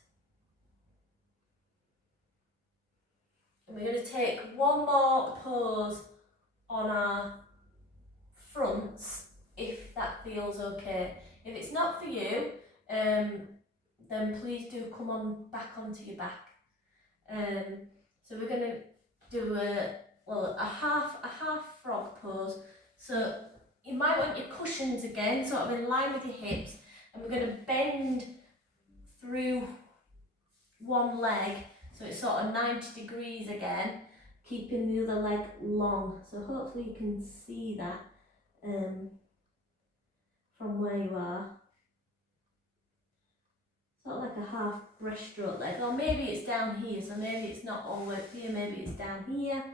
And we're going to take one more pose on our fronts, if that feels okay. If it's not for you, then please do come on back onto your back. So we're going to do a half frog pose. So you might want your cushions again, sort of in line with your hips, and we're going to bend through one leg, so it's sort of 90 degrees again, keeping the other leg long. So hopefully you can see that from where you are. Sort of like a half breaststroke leg, or maybe it's down here, so maybe it's not all the way up here, maybe it's down here.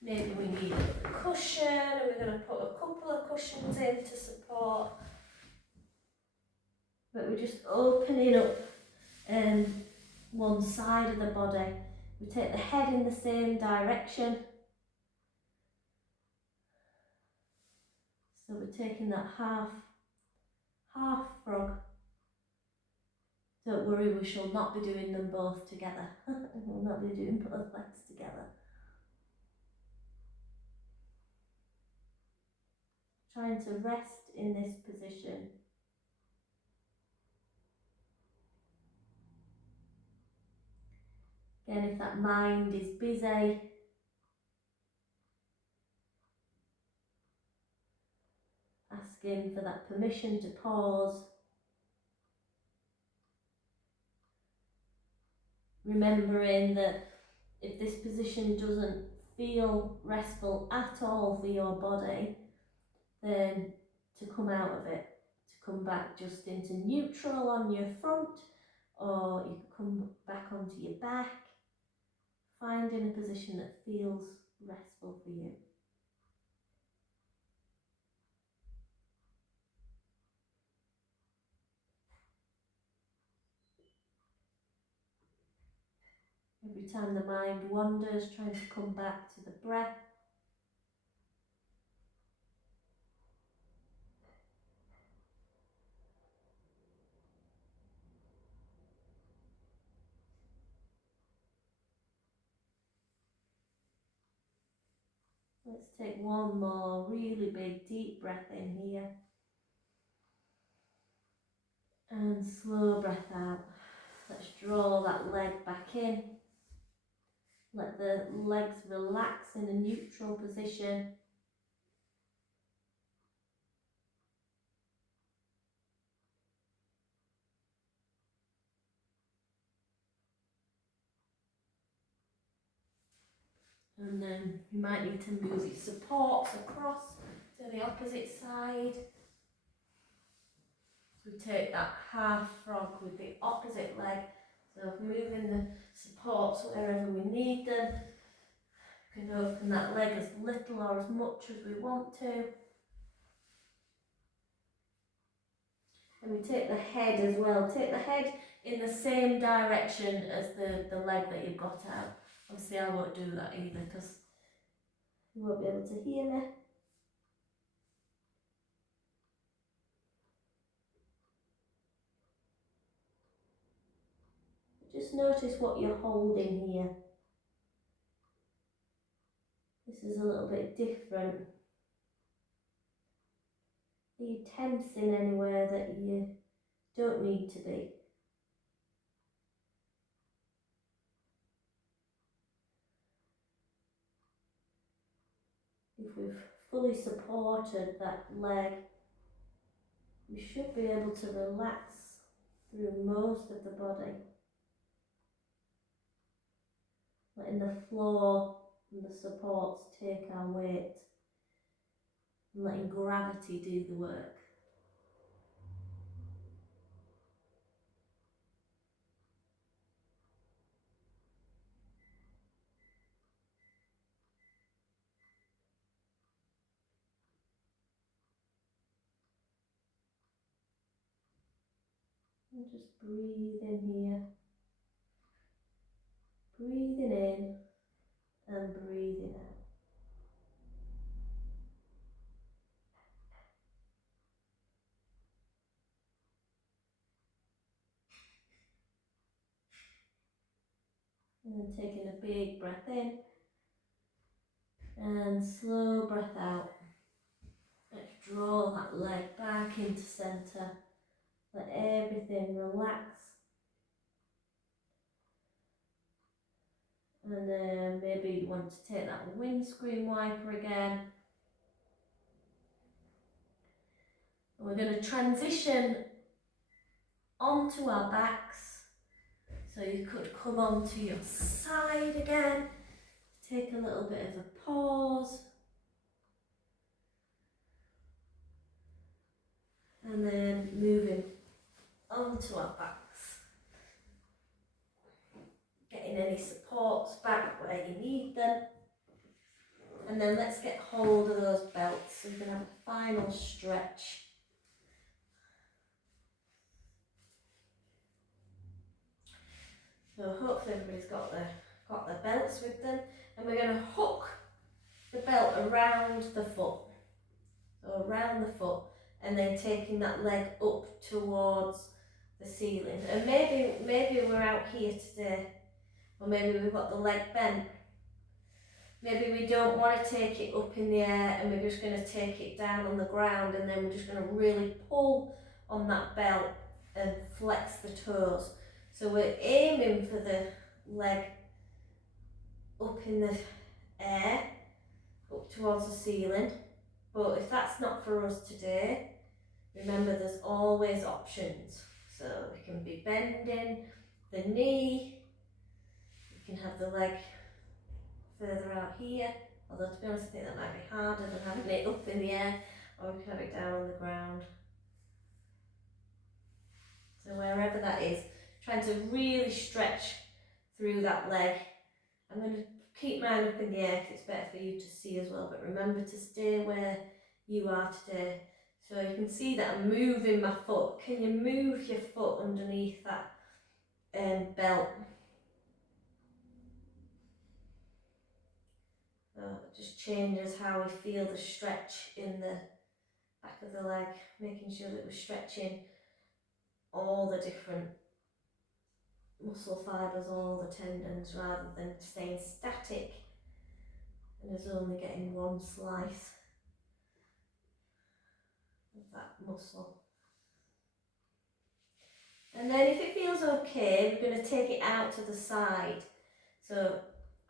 Maybe we need a cushion, and we're going to put a couple of cushions in to support. But we're just opening up one side of the body. We take the head in the same direction. So we're taking that half frog. Don't worry, we shall not be doing them both together. We'll not be doing both legs together. Trying to rest in this position. Again, if that mind is busy, asking for that permission to pause. Remembering that if this position doesn't feel restful at all for your body, then to come out of it, to come back just into neutral on your front, or you can come back onto your back, finding a position that feels restful for you. Every time the mind wanders, trying to come back to the breath. Let's take one more really big deep breath in here. And slow breath out. Let's draw that leg back in. Let the legs relax in a neutral position. And then you might need to move your supports across to the opposite side. So we take that half frog with the opposite leg. So moving the supports wherever we need them. We can open that leg as little or as much as we want to. And we take the head as well. Take the head in the same direction as the leg that you've got out. Obviously I won't do that either because you won't be able to hear me. Just notice what you're holding here. This is a little bit different. Are you tensing anywhere that you don't need to be? If we've fully supported that leg, we should be able to relax through most of the body. Letting the floor and the supports take our weight. And letting gravity do the work. And just breathe in here. Breathing in and breathing out. And then taking a big breath in and slow breath out. Let's draw that leg back into centre. Let everything relax. And then maybe you want to take that windscreen wiper again. And we're going to transition onto our backs. So you could come onto your side again. Take a little bit of a pause. And then moving onto our backs. Getting any supports back where you need them. And then let's get hold of those belts so we can have a final stretch. So hopefully everybody's got their belts with them. And we're going to hook the belt around the foot. So around the foot. And then taking that leg up towards the ceiling. And maybe we're out here today. Or maybe we've got the leg bent. Maybe we don't want to take it up in the air and we're just going to take it down on the ground, and then we're just going to really pull on that belt and flex the toes. So we're aiming for the leg up in the air, up towards the ceiling. But if that's not for us today, remember there's always options. So we can be bending the knee, we can have the leg further out here, although to be honest I think that might be harder than having it up in the air, or we can have it down on the ground. So wherever that is, trying to really stretch through that leg. I'm going to keep mine up in the air because it's better for you to see as well, but remember to stay where you are today. So you can see that I'm moving my foot. Can you move your foot underneath that belt? So it just changes how we feel the stretch in the back of the leg, making sure that we're stretching all the different muscle fibres, all the tendons, rather than staying static and us only getting one slice of that muscle. And then if it feels okay, we're going to take it out to the side. So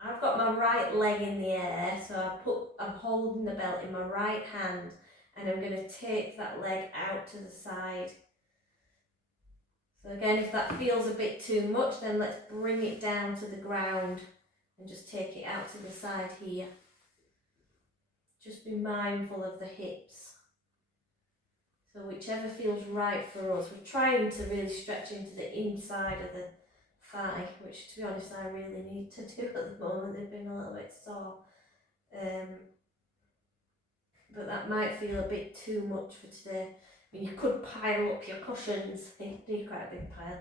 I've got my right leg in the air, so I'm holding the belt in my right hand, and I'm going to take that leg out to the side. So again, if that feels a bit too much, then let's bring it down to the ground and just take it out to the side here. Just be mindful of the hips. So whichever feels right for us. We're trying to really stretch into the inside of the thigh, which to be honest I really need to do at the moment. They've been a little bit sore. But that might feel a bit too much for today. I mean, you could pile up your cushions, you need quite a big pile.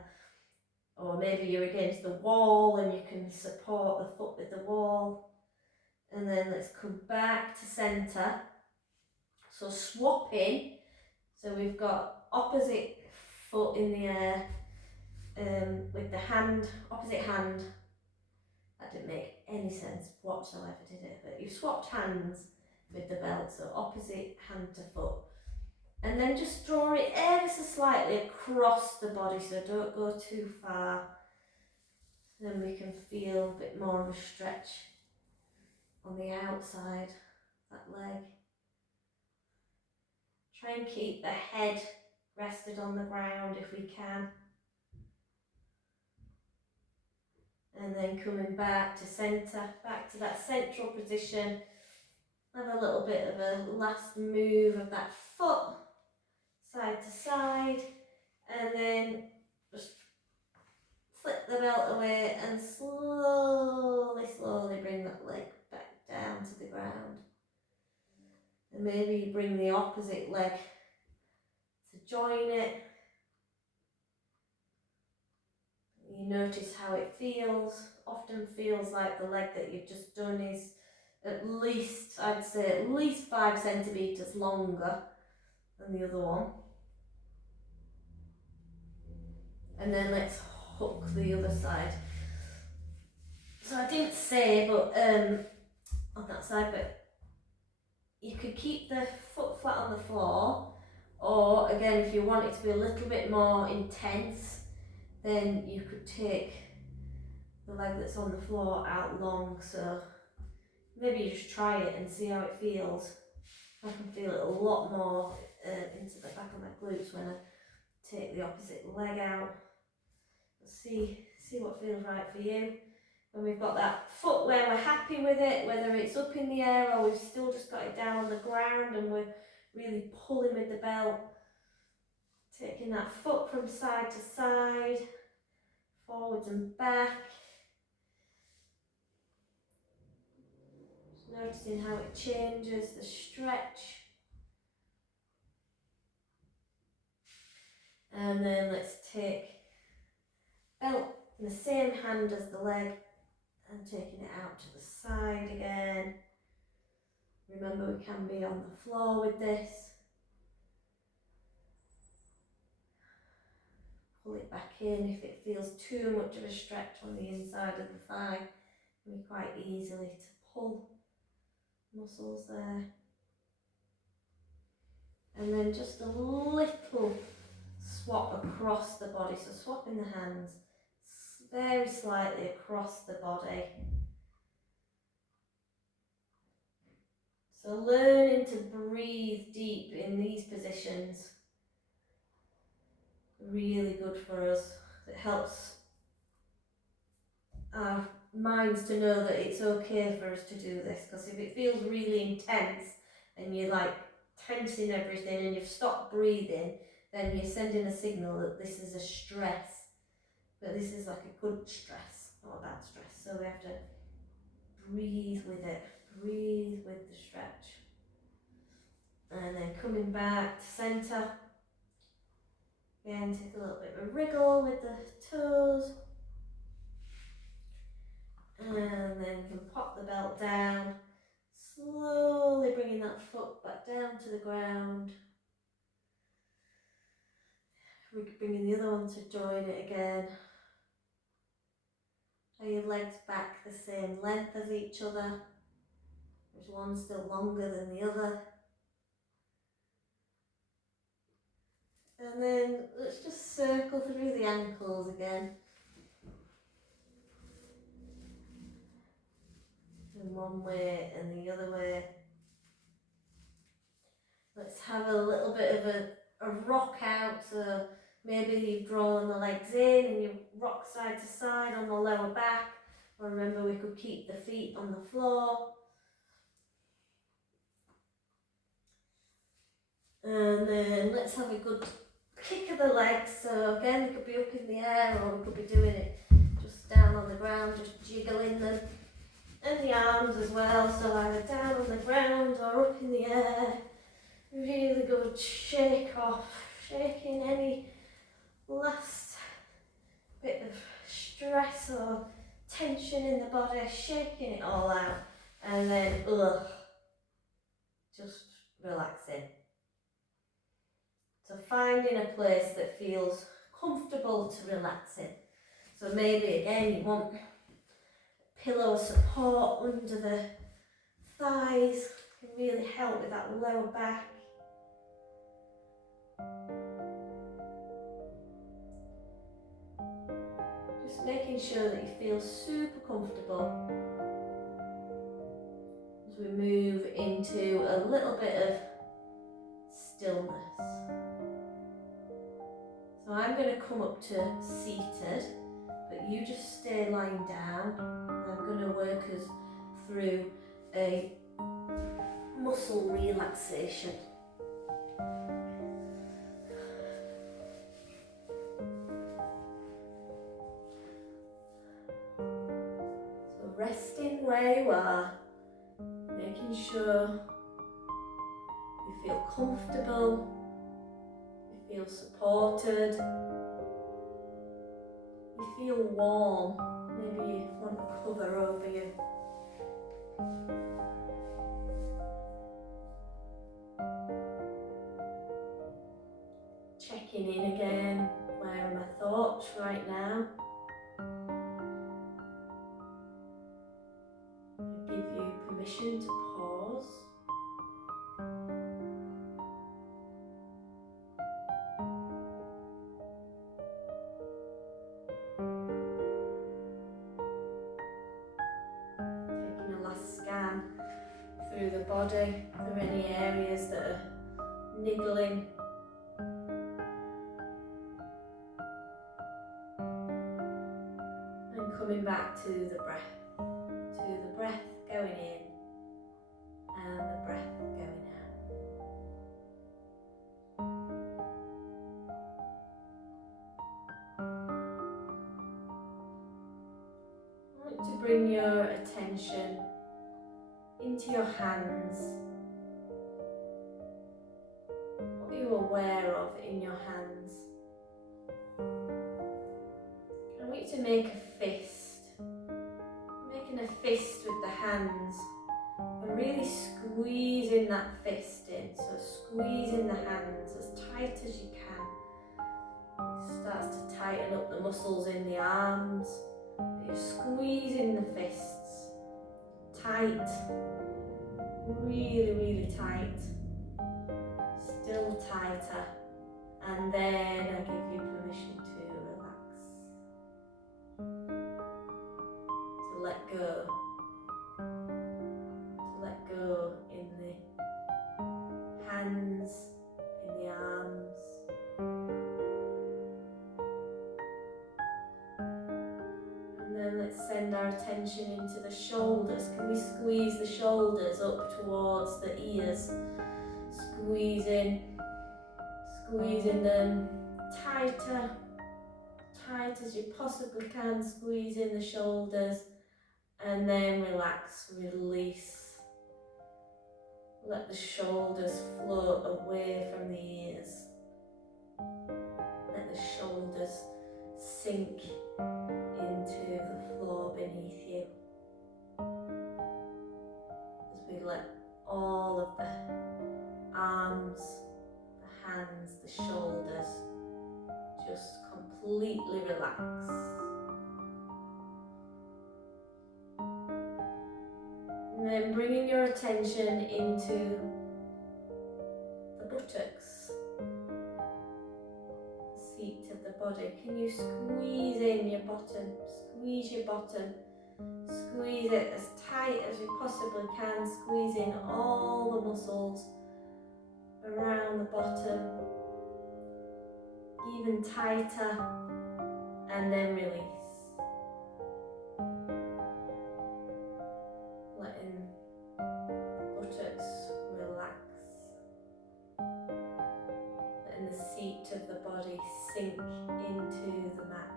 Or maybe you're against the wall and you can support the foot with the wall. And then let's come back to centre. So swapping. So we've got opposite foot in the air with the hand, opposite hand. That didn't make any sense whatsoever, did it? But you swapped hands with the belt, so opposite hand to foot. And then just draw it ever so slightly across the body, so don't go too far. Then we can feel a bit more of a stretch on the outside, that leg. Try and keep the head rested on the ground if we can. And then coming back to centre, back to that central position. Have a little bit of a last move of that foot, side to side, and then just flip the belt away and slowly bring that leg back down to the ground. And maybe bring the opposite leg to join it. You notice how it feels. Often feels like the leg that you've just done is at least, I'd say at least 5 centimetres longer than the other one. And then let's hook the other side. So I didn't say, but on that side, but you could keep the foot flat on the floor, or again, if you want it to be a little bit more intense, then you could take the leg that's on the floor out long. So maybe you just try it and see how it feels. I can feel it a lot more into the back of my glutes when I take the opposite leg out. See what feels right for you. And we've got that foot where we're happy with it, whether it's up in the air or we've still just got it down on the ground and we're really pulling with the belt. Taking that foot from side to side, forwards and back. Just noticing how it changes, the stretch. And then let's take belt in the same hand as the leg and taking it out to the side again. Remember, we can be on the floor with this. Pull it back in if it feels too much of a stretch on the inside of the thigh. It can be quite easily to pull muscles there. And then just a little swap across the body, so swapping the hands very slightly across the body. So learning to breathe deep in these positions, really good for us. It helps our minds to know that it's okay for us to do this, because if it feels really intense and you're like tensing everything and you've stopped breathing, then you're sending a signal that this is a stress. But this is like a good stress, not a bad stress. So we have to breathe with it, breathe with the stretch. And then coming back to centre. Again, take a little bit of a wriggle with the toes. And then you can pop the belt down, slowly bringing that foot back down to the ground. We're bringing the other one to join it again. Are your legs back the same length as each other? There's one still longer than the other. And then let's just circle through the ankles again. And one way and the other way. Let's have a little bit of a rock out. So maybe you've drawn the legs in and you rock side to side on the lower back. Or remember, we could keep the feet on the floor. And then let's have a good kick of the legs. So again, we could be up in the air or we could be doing it just down on the ground, just jiggling them. And the arms as well, so either down up in the air. Really good. Shake off, shaking any last bit of stress or tension in the body, shaking it all out, and then just relaxing. So finding a place that feels comfortable to relax in. So maybe again you want pillow support under the thighs, can really help with that lower back. Just making sure that you feel super comfortable as we move into a little bit of stillness. So I'm going to come up to seated, but you just stay lying down, and I'm going to work us through a muscle relaxation. So resting where you are, making sure you feel comfortable, you feel supported, you feel warm. Maybe you want a cover over you. Checking in again, where are my thoughts right now? I give you permission to pause. Taking a last scan through the body, through any areas that are niggling. And coming back to the breath going in and the breath going out. I want to bring your attention into your hands. What are you aware of in your hands? I want you to make a fist. Making a fist with the hands and really squeezing that fist in. So squeezing the hands as tight as you can. It starts to tighten up the muscles in the arms. But you're squeezing the fists tight, really, really tight, still tighter, and then I give you permission to relax, to let go in the hands, in the arms. And then let's send our attention into the shoulders. Can we squeeze the shoulders up towards the ears? Squeezing them tight as you possibly can, squeezing the shoulders, and then relax, release. Let the shoulders float away from the ears. Let the shoulders sink into the floor beneath you. As we let all of the arms, the hands, the shoulders just completely relax. And then bringing your attention into the buttocks, the seat of the body. Can you squeeze in your bottom? Squeeze your bottom. Squeeze it as tight as you possibly can. Squeeze in all the muscles around the bottom. Even tighter. And then release. Letting buttocks relax. Letting the seat of the body sink into the mat.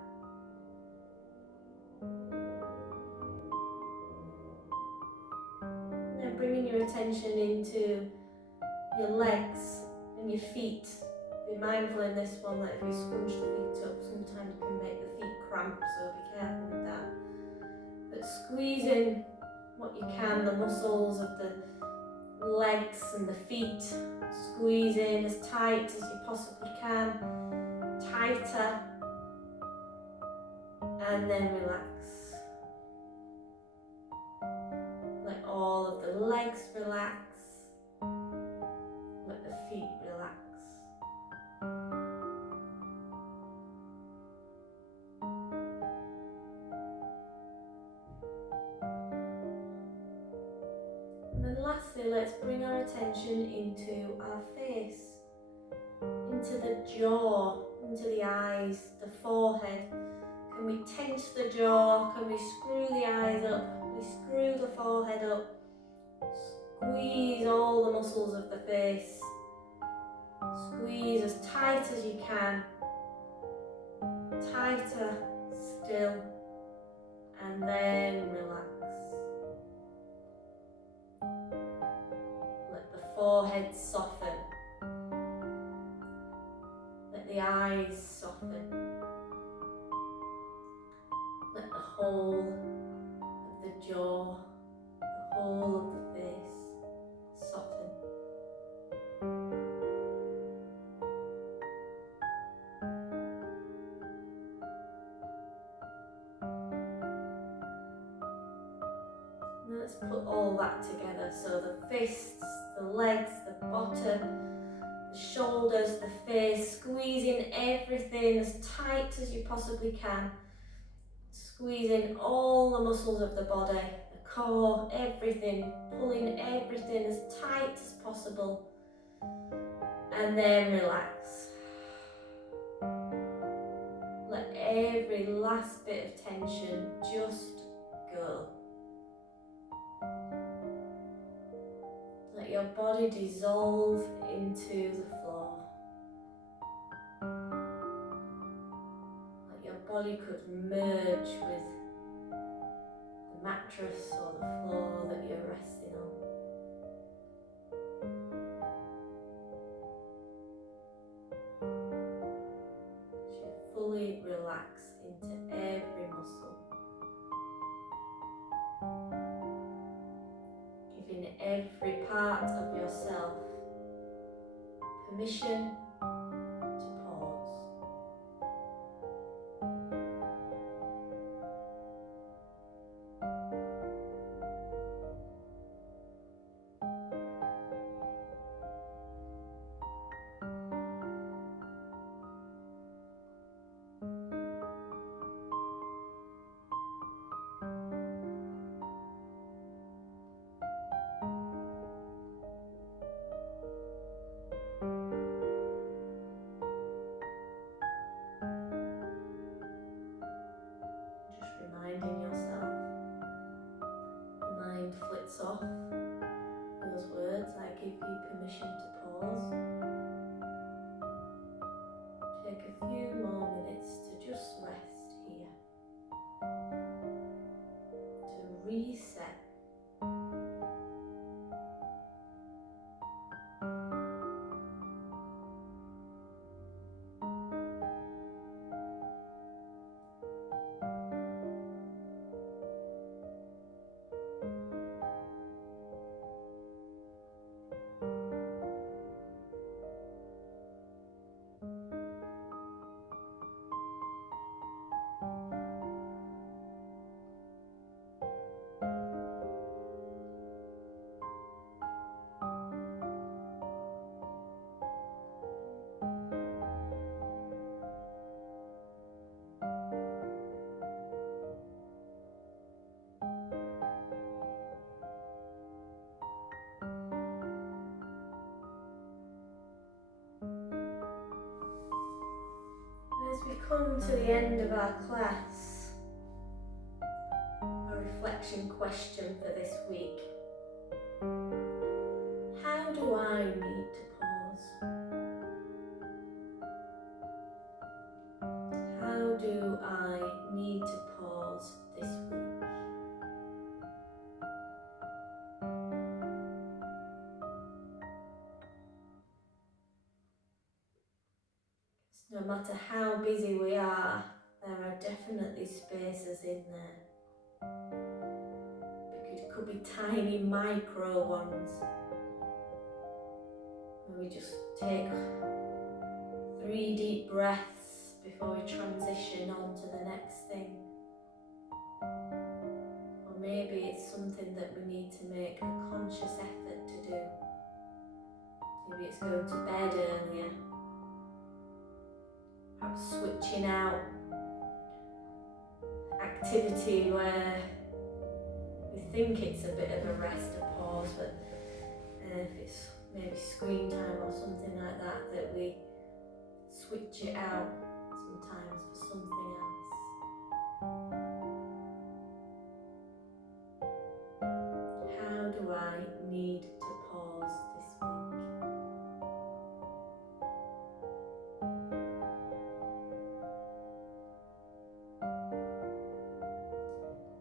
And then bringing your your attention into your legs and your feet. Be mindful in this one that if you scrunch the feet up, sometimes it can make the feet cramp, so be careful with that. But squeezing what you can, the muscles of the legs and the feet, squeezing as tight as you possibly can, tighter, and then relax. Let all of the legs relax, let the feet relax. And then lastly, let's bring our attention into our face, into the jaw, into the eyes, the forehead. Can we tense the jaw? Can we screw the eyes up? Can we screw the forehead up? Squeeze all the muscles of the face. Squeeze as tight as you can. Tighter still. And then relax. Let the forehead soften. Let the eyes soften. Let the whole of the jaw, the whole of the face soften. Now let's put all that together. So the fists, the legs, the bottom, the shoulders, the face, squeezing everything as tight as you possibly can. Squeezing all the muscles of the body, the core, everything, pulling everything as tight as possible, and then relax. Let every last bit of tension just go. Let your body dissolve into the floor. Body could merge with the mattress or the floor that you're resting on. As you fully relax into every muscle, giving every part of yourself permission to pause. Reminding yourself, the mind flits off those words, I give you permission to pause. Take a few more minutes to just rest here, to reset. As we come to the end of our class, a reflection question for this week. How do I need to pause? How do I need to pause this week? no matter how busy we are, there are definitely spaces in there. It could be tiny micro ones. And we just take 3 deep breaths before we transition on to the next thing. Or maybe it's something that we need to make a conscious effort to do. Maybe it's going to bed earlier. Perhaps switching out activity where we think it's a bit of a rest, a pause, but if it's maybe screen time or something like that, that we switch it out sometimes for something else. How do I need to pause this week?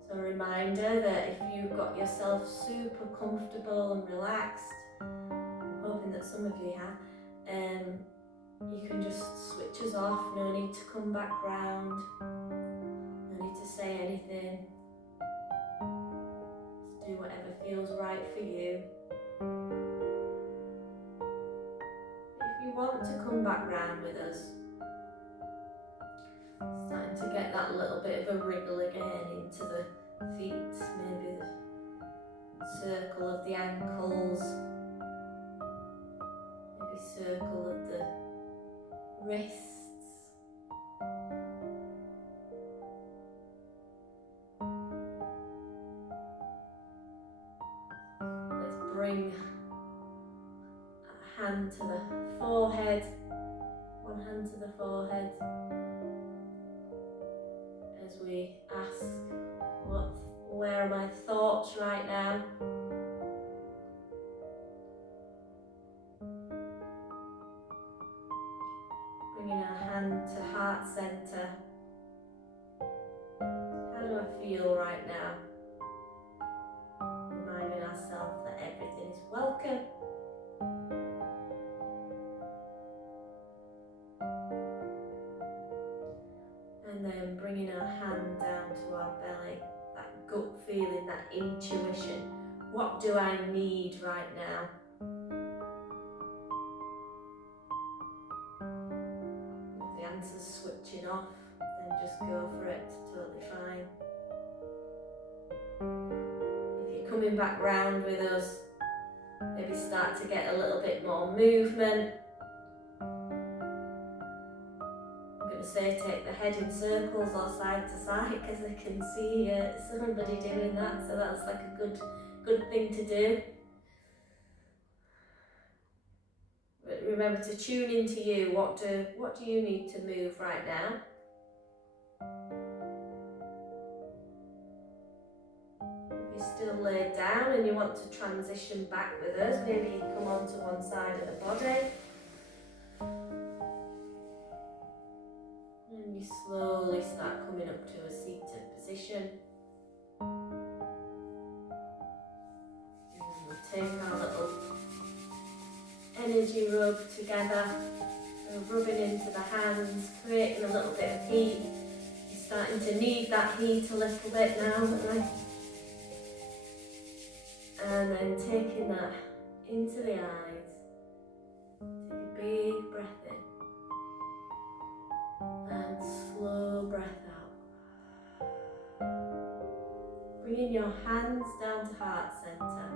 So a reminder that if you've got yourself super comfortable and relaxed, I'm hoping that some of you have, you can just switch us off, no need to come back round, no need to say anything. Just do whatever feels right for you. If you want to come back round with us, starting to get that little bit of a wriggle again into the feet, maybe the circle of the ankles, maybe circle of the wrists. Let's bring a hand to the forehead, one hand to the forehead, as we ask, where are my thoughts right now? Bringing our hand to heart center. How do I feel right now? Reminding ourselves that everything is welcome. And then bringing our hand down to our belly, that gut feeling, that intuition. What do I need right now? If the answer's switching off, then just go for it, totally fine. If you're coming back round with us, maybe start to get a little bit more movement. Say take the head in circles or side to side, because I can see somebody doing that, so that's like a good thing to do. But remember to tune into you. What do you need to move right now? If you're still laid down and you want to transition back with us, maybe you come onto one side of the body. And you slowly start coming up to a seated position. And we'll take our little energy rub together, and rubbing into the hands, creating a little bit of heat. You're starting to need that heat a little bit now, aren't we? And then taking that into the eyes. Take a big breath in. And slow breath out. Bringing your hands down to heart center.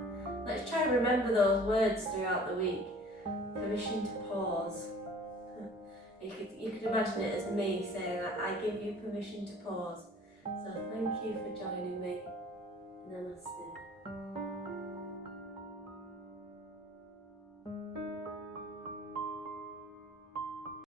Let's try and remember those words throughout the week. Permission to pause. You could imagine it as me saying, I give you permission to pause. So thank you for joining me. Namaste.